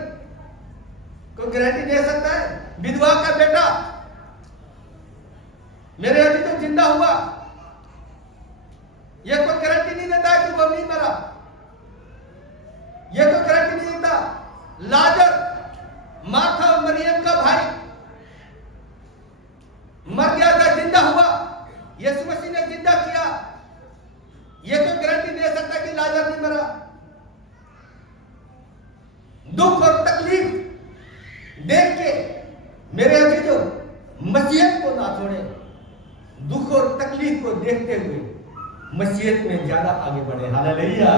कोई गारंटी दे सकता है? विधवा का बेटा मेरे अभी तो जिंदा हुआ, यह कोई गारंटी नहीं देता है कि वो नहीं मरा, यह कोई गारंटी नहीं देता। लाजर, मार्था और मरियम का भाई, मर गया था, जिंदा हुआ, यीशु मसीह ने जिंदा किया, यह कोई गारंटी दे सकता कि लाजर नहीं मरा? दुख और तकलीफ देख के मेरे अजीजों मसीहत को ना छोड़े, दुख और तकलीफ को देखते हुए मसीहत में ज्यादा आगे बढ़े। Hallelujah,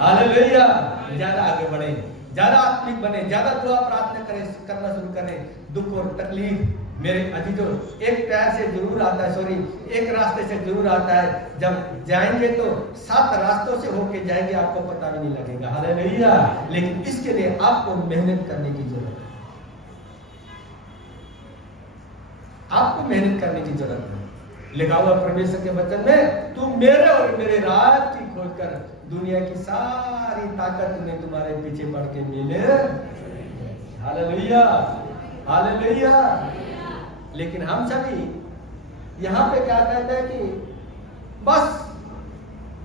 hallelujah. ज्यादा आगे बढ़े, ज्यादा आत्मिक बने, ज्यादा दुआ प्रार्थना करें, करना शुरू करें। दुख और तकलीफ मेरे अजीजों एक पैर से जरूर आता है, एक रास्ते से जरूर आता है। जब जाएंगे तो 7 रास्तों से होके जाएंगे, आपको पता भी नहीं लगेगा। हालेलुया। लेकिन इसके लिए आपको मेहनत करने की जरूरत है, आपको मेहनत करने की जरूरत है। लिखा हुआ परमेश्वर के वचन में, तू मेरे और मेरे राज की खोज कर, दुनिया की सारी ताकत में तुम्हारे पीछे पड़ के मिले। Hallelujah, hallelujah. लेकिन हम सभी यहाँ पे क्या कहते हैं कि बस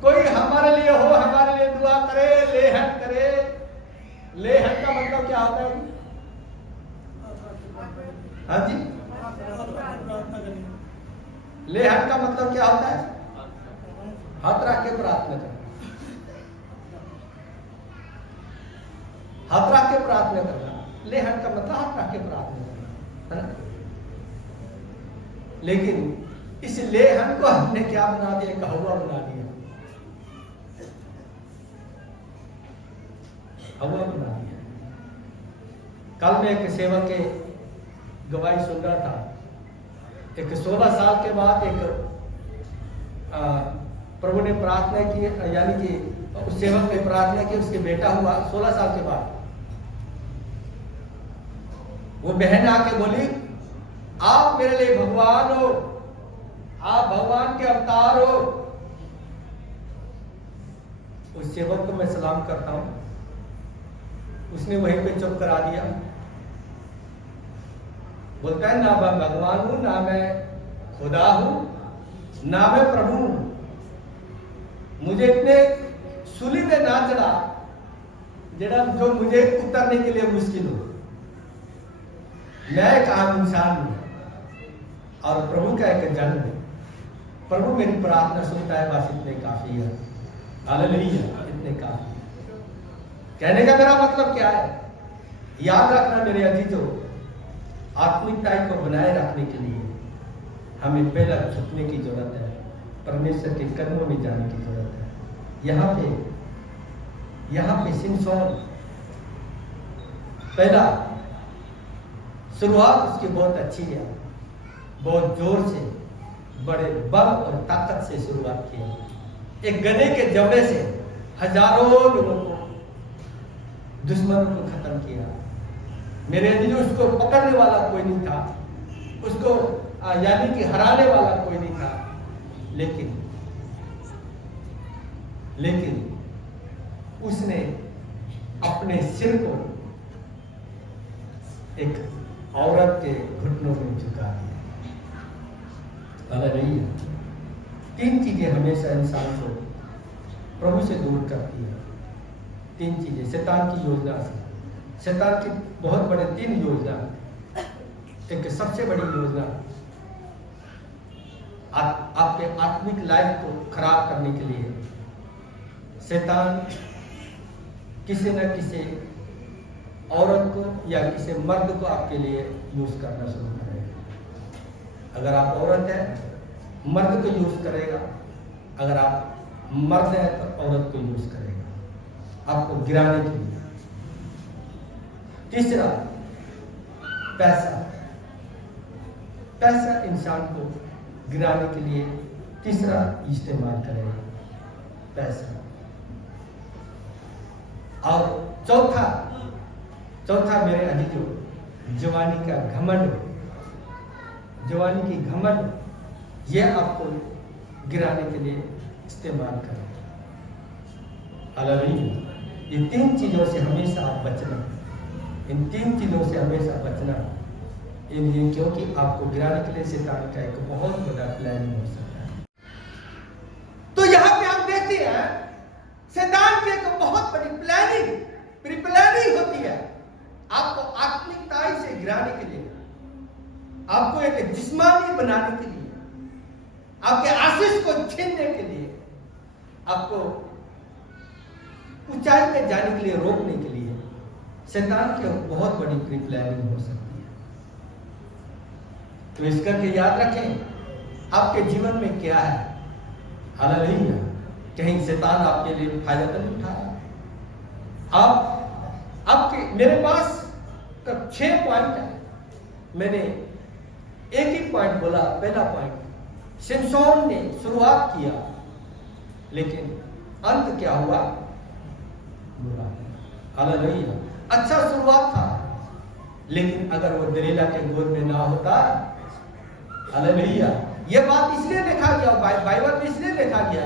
कोई हमारे लिए हो, हमारे लिए दुआ करे, लेहन करे। लेहन का मतलब क्या होता है? हाँ जी, लेहन का मतलब क्या होता है? हाथ रख के प्रार्थना करना, हाथ रख के प्रार्थना करना। लेहन का मतलब हाथ रख के प्रार्थना करना, है ना? लेकिन इस लेहन को हमने क्या बना दिया? एक हवा बना दिया, हवा बना दिया। कल मैं एक सेवक के गवाही सुन रहा था। एक 16 साल के बाद एक प्रभु ने प्रार्थना की, यानी कि उस सेवक ने प्रार्थना की, उसके बेटा हुआ 16 साल के बाद। वो बहन आके बोली, आप मेरे लिए भगवान हो, आप भगवान के अवतार हो। उस सेवक को मैं सलाम करता हूं, उसने वहीं पे चुप करा दिया। बोलता है, ना मैं भगवान हूं, ना मैं खुदा हूं, ना मैं प्रभु हूं। मुझे इतने सूली में ना चढ़ा जरा जो मुझे उतरने के लिए मुश्किल हो। मैं एक आम इंसान हूं और प्रभु का एक जन्म है। प्रभु मेरी प्रार्थना सुनता है, बस इतने काफी है। हालेलुया, इतने काफी है। कहने का मेरा मतलब क्या है? याद रखना मेरे अजीजों, आत्मिकता को बनाए रखने के लिए हमें पहला झुकने की जरूरत है, परमेश्वर के कदमों में जाने की जरूरत है। यहाँ पे सिमसोन पहला शुरुआत उसकी बहुत अच्छी है, बहुत जोर से, बड़े बल और ताकत से शुरुआत की। एक गधे के जबड़े से हजारों लोगों को, दुश्मनों को खत्म किया। मेरे अजीजों, उसको पकड़ने वाला कोई नहीं था, उसको यानी कि हराने वाला कोई नहीं था। लेकिन उसने अपने सिर को एक औरत के घुटनों में झुका दिया। हालेलुया। 3 चीजें हमेशा इंसान को प्रभु से दूर करती है। 3 चीजें शैतान की योजना से, शैतान की बहुत बड़े 3 योजना। एक सबसे बड़ी योजना आपके आत्मिक लाइफ को खराब करने के लिए शैतान किसी न किसी औरत को या किसी मर्द को आपके लिए यूज करना शुरू करेगा। अगर आप औरत हैं, मर्द को यूज करेगा। अगर आप मर्द हैं तो औरत को यूज करेगा आपको गिराने के लिए। तीसरा, पैसा। पैसा इंसान को गिराने के लिए तीसरा इस्तेमाल करेगा, पैसा। और चौथा मेरे अजीजों, जवानी का घमंड, जवानी की घमंड, यह आपको गिराने के लिए इस्तेमाल करें। हालेलुया। ये 3 चीजों से हमेशा आप बचना, इन 3 चीजों से हमेशा बचना, इन्हें, क्योंकि आपको गिराने के लिए शैतान का एक बहुत बड़ा प्लानिंग हो सकता है। तो यहां पे हम देखते हैं शैतान की एक बहुत बड़ी प्लानिंग, प्री-प्लानिंग होती है आपको आत्मिकताई से गिराने के लिए, आपको एक जिस्मानी बनाने के लिए, आपके आशीष को छीनने के लिए, आपको ऊंचाई में जाने के लिए, रोकने के लिए शैतान की बहुत बड़ी प्री प्लानिंग हो सकती है। तो इस करके याद रखें आपके जीवन में क्या है। हालेलुया। कहीं शैतान आपके लिए फायदा तो नहीं उठा रहा। आपके मेरे पास 6 पॉइंट है, मैंने एक ही पॉइंट बोला। पहला पॉइंट, सिमसोन ने शुरुआत किया लेकिन अंत क्या हुआ? बुरा। हालेलुया। अच्छा शुरुआत था, लेकिन अगर वो दलीला के गोद में ना होता, हालेलुया। ये बात इसलिए लिखा गया, बाइबल में इसलिए लिखा गया,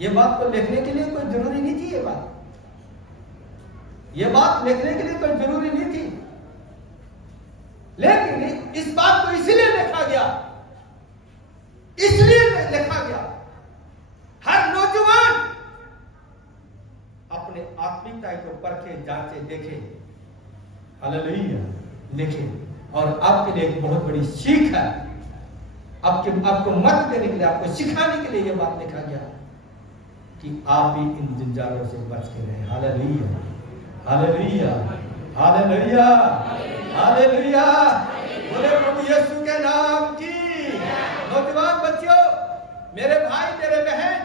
ये बात को लिखने के लिए कोई जरूरी नहीं थी। ये बात लिखने के लिए कोई जरूरी नहीं थी, लेकिन इस बात को इसलिए लिखा गया, हर नौजवान अपने आत्मिकता को परखे, जांचे, देखे, हालेलुया, लिखे। और आपके लिए एक बहुत बड़ी सीख है, आपको मत देने के लिए, आपको सिखाने के लिए यह बात लिखा गया कि आप भी इन जंजालों से बच के रहें। Hallelujah, hallelujah, hallelujah, hallelujah. बोले प्रभु यीशु के नाम की। नौजवान बच्चों, मेरे भाई, मेरे बहन,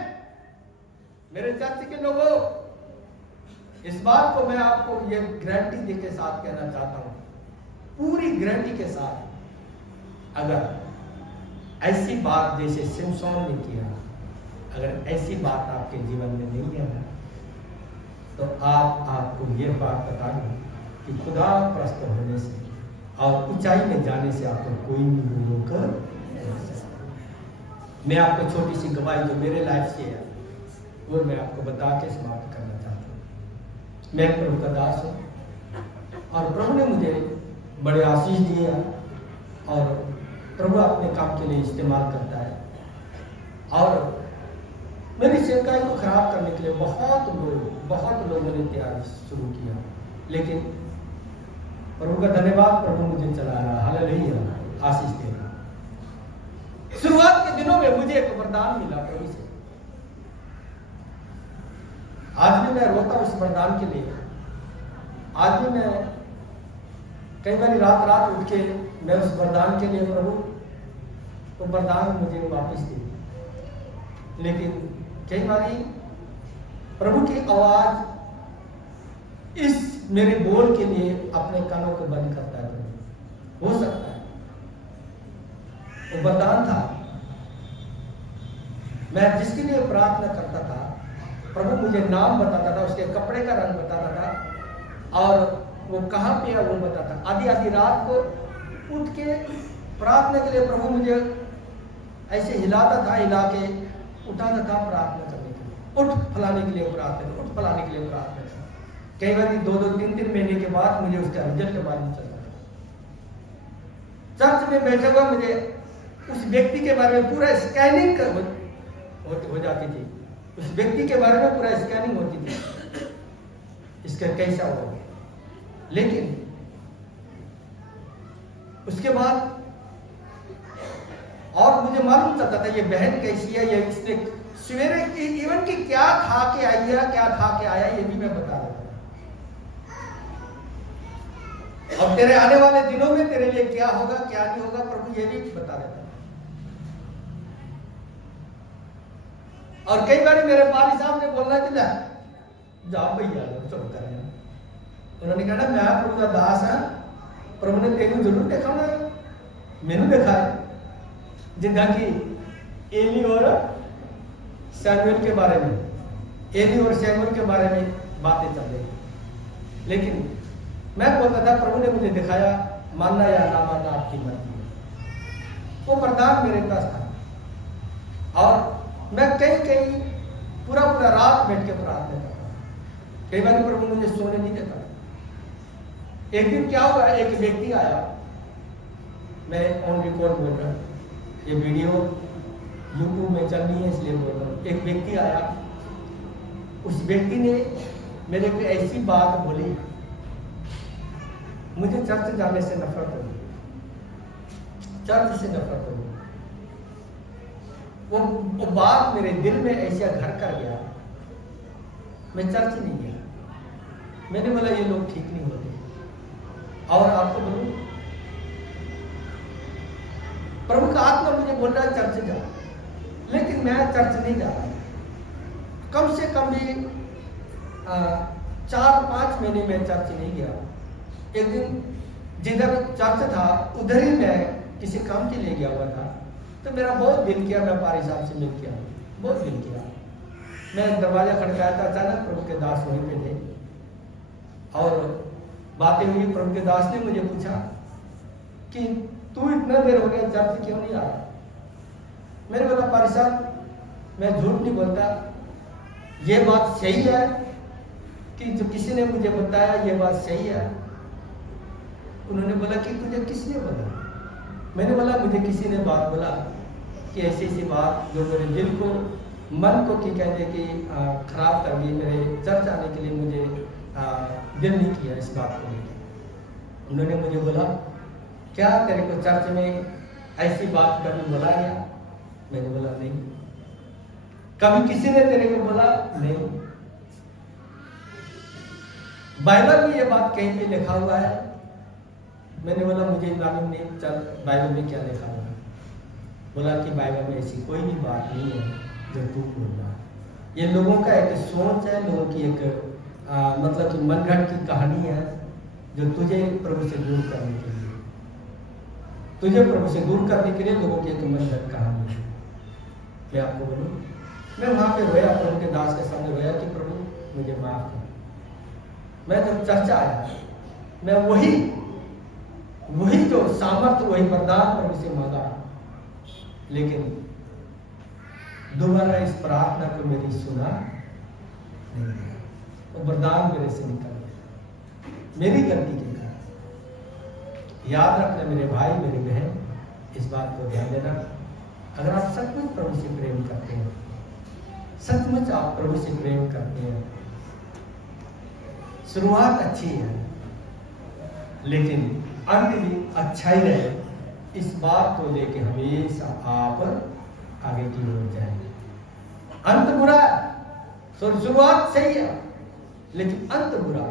मेरे चर्च के लोगों, इस बात को मैं आपको ये गारंटी दे के साथ कहना चाहता हूं, पूरी गारंटी के साथ, अगर ऐसी बात जैसे सिमसोन ने किया, अगर ऐसी बात आपके जीवन में नहीं है ना, तो आपको यह बात बता दूं कि खुदा प्रस्त होने से और ऊंचाई में जाने से आपको कोई नहीं रोक सकता। मैं आपको छोटी सी गवाही जो मेरे लाइफ से है, वो मैं आपको बता के समाप्त करना चाहता हूँ। मैं प्रभु का दास हूँ और प्रभु ने मुझे बड़े आशीष दिए और प्रभु अपने काम के लिए इस्तेमाल करता है। और मेरी सेवकाई को खराब करने के लिए बहुत लोगों ने तैयारी शुरू किया, लेकिन प्रभु का धन्यवाद, प्रभु मुझे चला रहा। हालेलुया, आशीष दे रहा। शुरुआत के दिनों में मुझे एक वरदान मिला प्रभु से। आज भी मैं रोता हूं उस वरदान के लिए। आज भी मैं कई बार रात उठ के मैं उस वरदान के लिए, प्रभु तो वरदान मुझे वापस दे। लेकिन कई बार प्रभु की आवाज इस मेरे बोल के लिए अपने कानों को बंद करता है। हो सकता है वो वरदान था, मैं जिसके लिए प्रार्थना करता था, प्रभु मुझे नाम बताता था, उसके कपड़े का रंग बताता था और वो कहां पे है वो बताता। आधी रात को उठ के प्रार्थना के लिए प्रभु मुझे ऐसे हिलाता था, हिला के उठाता था प्रार्थना करने के लिए। उठ फलाने के लिए प्रार्थना, उठ फलाने के लिए प्रार्थना। कई बार 2-3 महीने के बाद मुझे उसका रिजल्ट मालूम चलता था। चर्च में बैठे हुआ मुझे उस व्यक्ति के बारे में पूरा स्कैनिंग हो जाती थी, उस व्यक्ति के बारे में पूरा स्कैनिंग होती थी, इसका कैसा होगा। लेकिन उसके बाद और मुझे मालूम चलता था ये बहन कैसी है, ये इसने सवेरे की इवन की क्या खा के आई है, क्या खा के आया, ये भी मैं बता देता। अब तेरे आने वाले दिनों में तेरे लिए क्या होगा, क्या नहीं होगा, प्रभु ये भी बता देता। और कई बार मेरे पाली साहब ने बोलना कि जा भैया चुप कर। उन्होंने कहा मैं प्रभु का दास है, प्रभु ने तेन जरूर दिखाना है, मैंने देखा जिंदा की एली और सैमुअल के बारे में, एली और सैमुअल के बारे में बातें चल रही, लेकिन मैं बोलता था प्रभु ने मुझे दिखाया मानना या ना मानना आपकी मर्जी है। वो वरदान मेरे पास था और मैं कई पूरा रात बैठ के प्रार्थना करता। कई बार प्रभु मुझे सोने नहीं देता। एक दिन क्या हुआ, एक व्यक्ति आया, मैं ऑन रिकॉर्ड बोल रहा हूँ, ये वीडियो यूट्यूब में चल रही है इसलिए बोल रहा हूँ। एक व्यक्ति आया, उस व्यक्ति ने मेरे को ऐसी बात बोली, मुझे चर्च जाने से नफरत हो गई, चर्च से नफरत हो गई। वो बात मेरे दिल में ऐसा घर कर गया, मैं चर्च नहीं गया। मैंने बोला ये लोग ठीक नहीं होते। और आपको बोलूं, प्रभु का आत्मा मुझे बोल रहा है चर्च जा, लेकिन मैं चर्च नहीं जा रहा। कम से कम भी 4-5 महीने में चर्च नहीं गया। एक दिन जिधर चर्च था उधर ही मैं किसी काम के लिए गया हुआ था, तो मेरा बहुत दिल किया, मैं पारी साहब से मिल के आया, बहुत दिल किया। मैं दरवाजा खड़काया था, अचानक प्रभु के दास वहीं पे थे और बातें हुई। प्रभु के दास ने मुझे पूछा कि तू इतना देर हो गया चर्च क्यों नहीं आ रहा? मैंने बोला पारी साहब मैं झूठ नहीं बोलता, ये बात सही है कि जो किसी ने मुझे बताया ये बात सही है। उन्होंने बोला कि तुझे किसने बोला? मैंने बोला मुझे किसी ने बात बोला कि ऐसी बात जो मेरे दिल को, मन को की कहते कि खराब कर दी, मेरे चर्च आने के लिए मुझे दिल नहीं किया इस बात को लेकर। उन्होंने मुझे बोला क्या तेरे को चर्च में ऐसी बात कभी बोला गया? मैंने बोला नहीं। कभी किसी ने तेरे को बोला? नहीं। बाइबल में ये बात कहीं पे लिखा हुआ है? मैंने बोला मुझे मालूम नहीं, चल बाइबल में क्या लिखा हुआ है? बोला कि बाइबल में ऐसी कोई भी बात नहीं है जो तू बोल रहा है। ये लोगों का एक सोच है, लोगों की एक मतलब कि मनगढ़ंत की कहानी है जो तुझे प्रभु से दूर करने के लिए, तुझे प्रभु से दूर करने के लिए लोगों की एक मनगढ़ंत कहानी है। मैं आपको बोलूं, मैं वहां पे रोया, प्रभु के दास के सामने रोया कि प्रभु मुझे माफ कर। मैं जब चर्चा आया, मैं वही जो सामर्थ्य, वही वरदान प्रभु से मांगा, लेकिन दोबारा इस प्रार्थना को मेरी सुना नहीं गया। वो वरदान मेरे से निकल गया, मेरी गलती के कारण। याद रखना मेरे भाई मेरी बहन, इस बात को ध्यान देना। अगर आप सचमुच प्रभु से प्रेम करते हैं, सचमुच आप प्रभु से प्रेम करते हैं, शुरुआत अच्छी है लेकिन अंत भी अच्छा ही रहे, इस बात को लेके हमेशा आप आगे की ओर जाएंगे। अंत बुरा, शुरुआत सही है लेकिन अंत बुरा,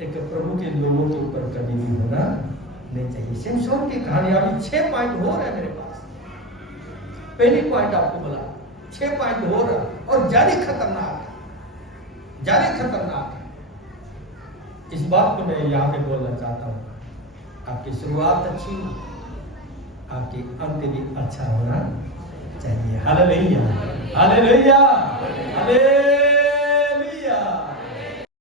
एक प्रभु के लोगों के ऊपर कभी भी होना नहीं चाहिए। सिमसोन की कहानी, अभी 6 पॉइंट हो रहा है मेरे पास। पहली पॉइंट आपको बोला, 6 पॉइंट हो रहा और ज्यादा खतरनाक है, ज्यादा खतरनाक है। इस बात को मैं यहाँ पे बोलना चाहता हूँ, आपकी शुरुआत अच्छी, आपकी अंत भी अच्छा होना चाहिए। Hallelujah, hallelujah, hallelujah.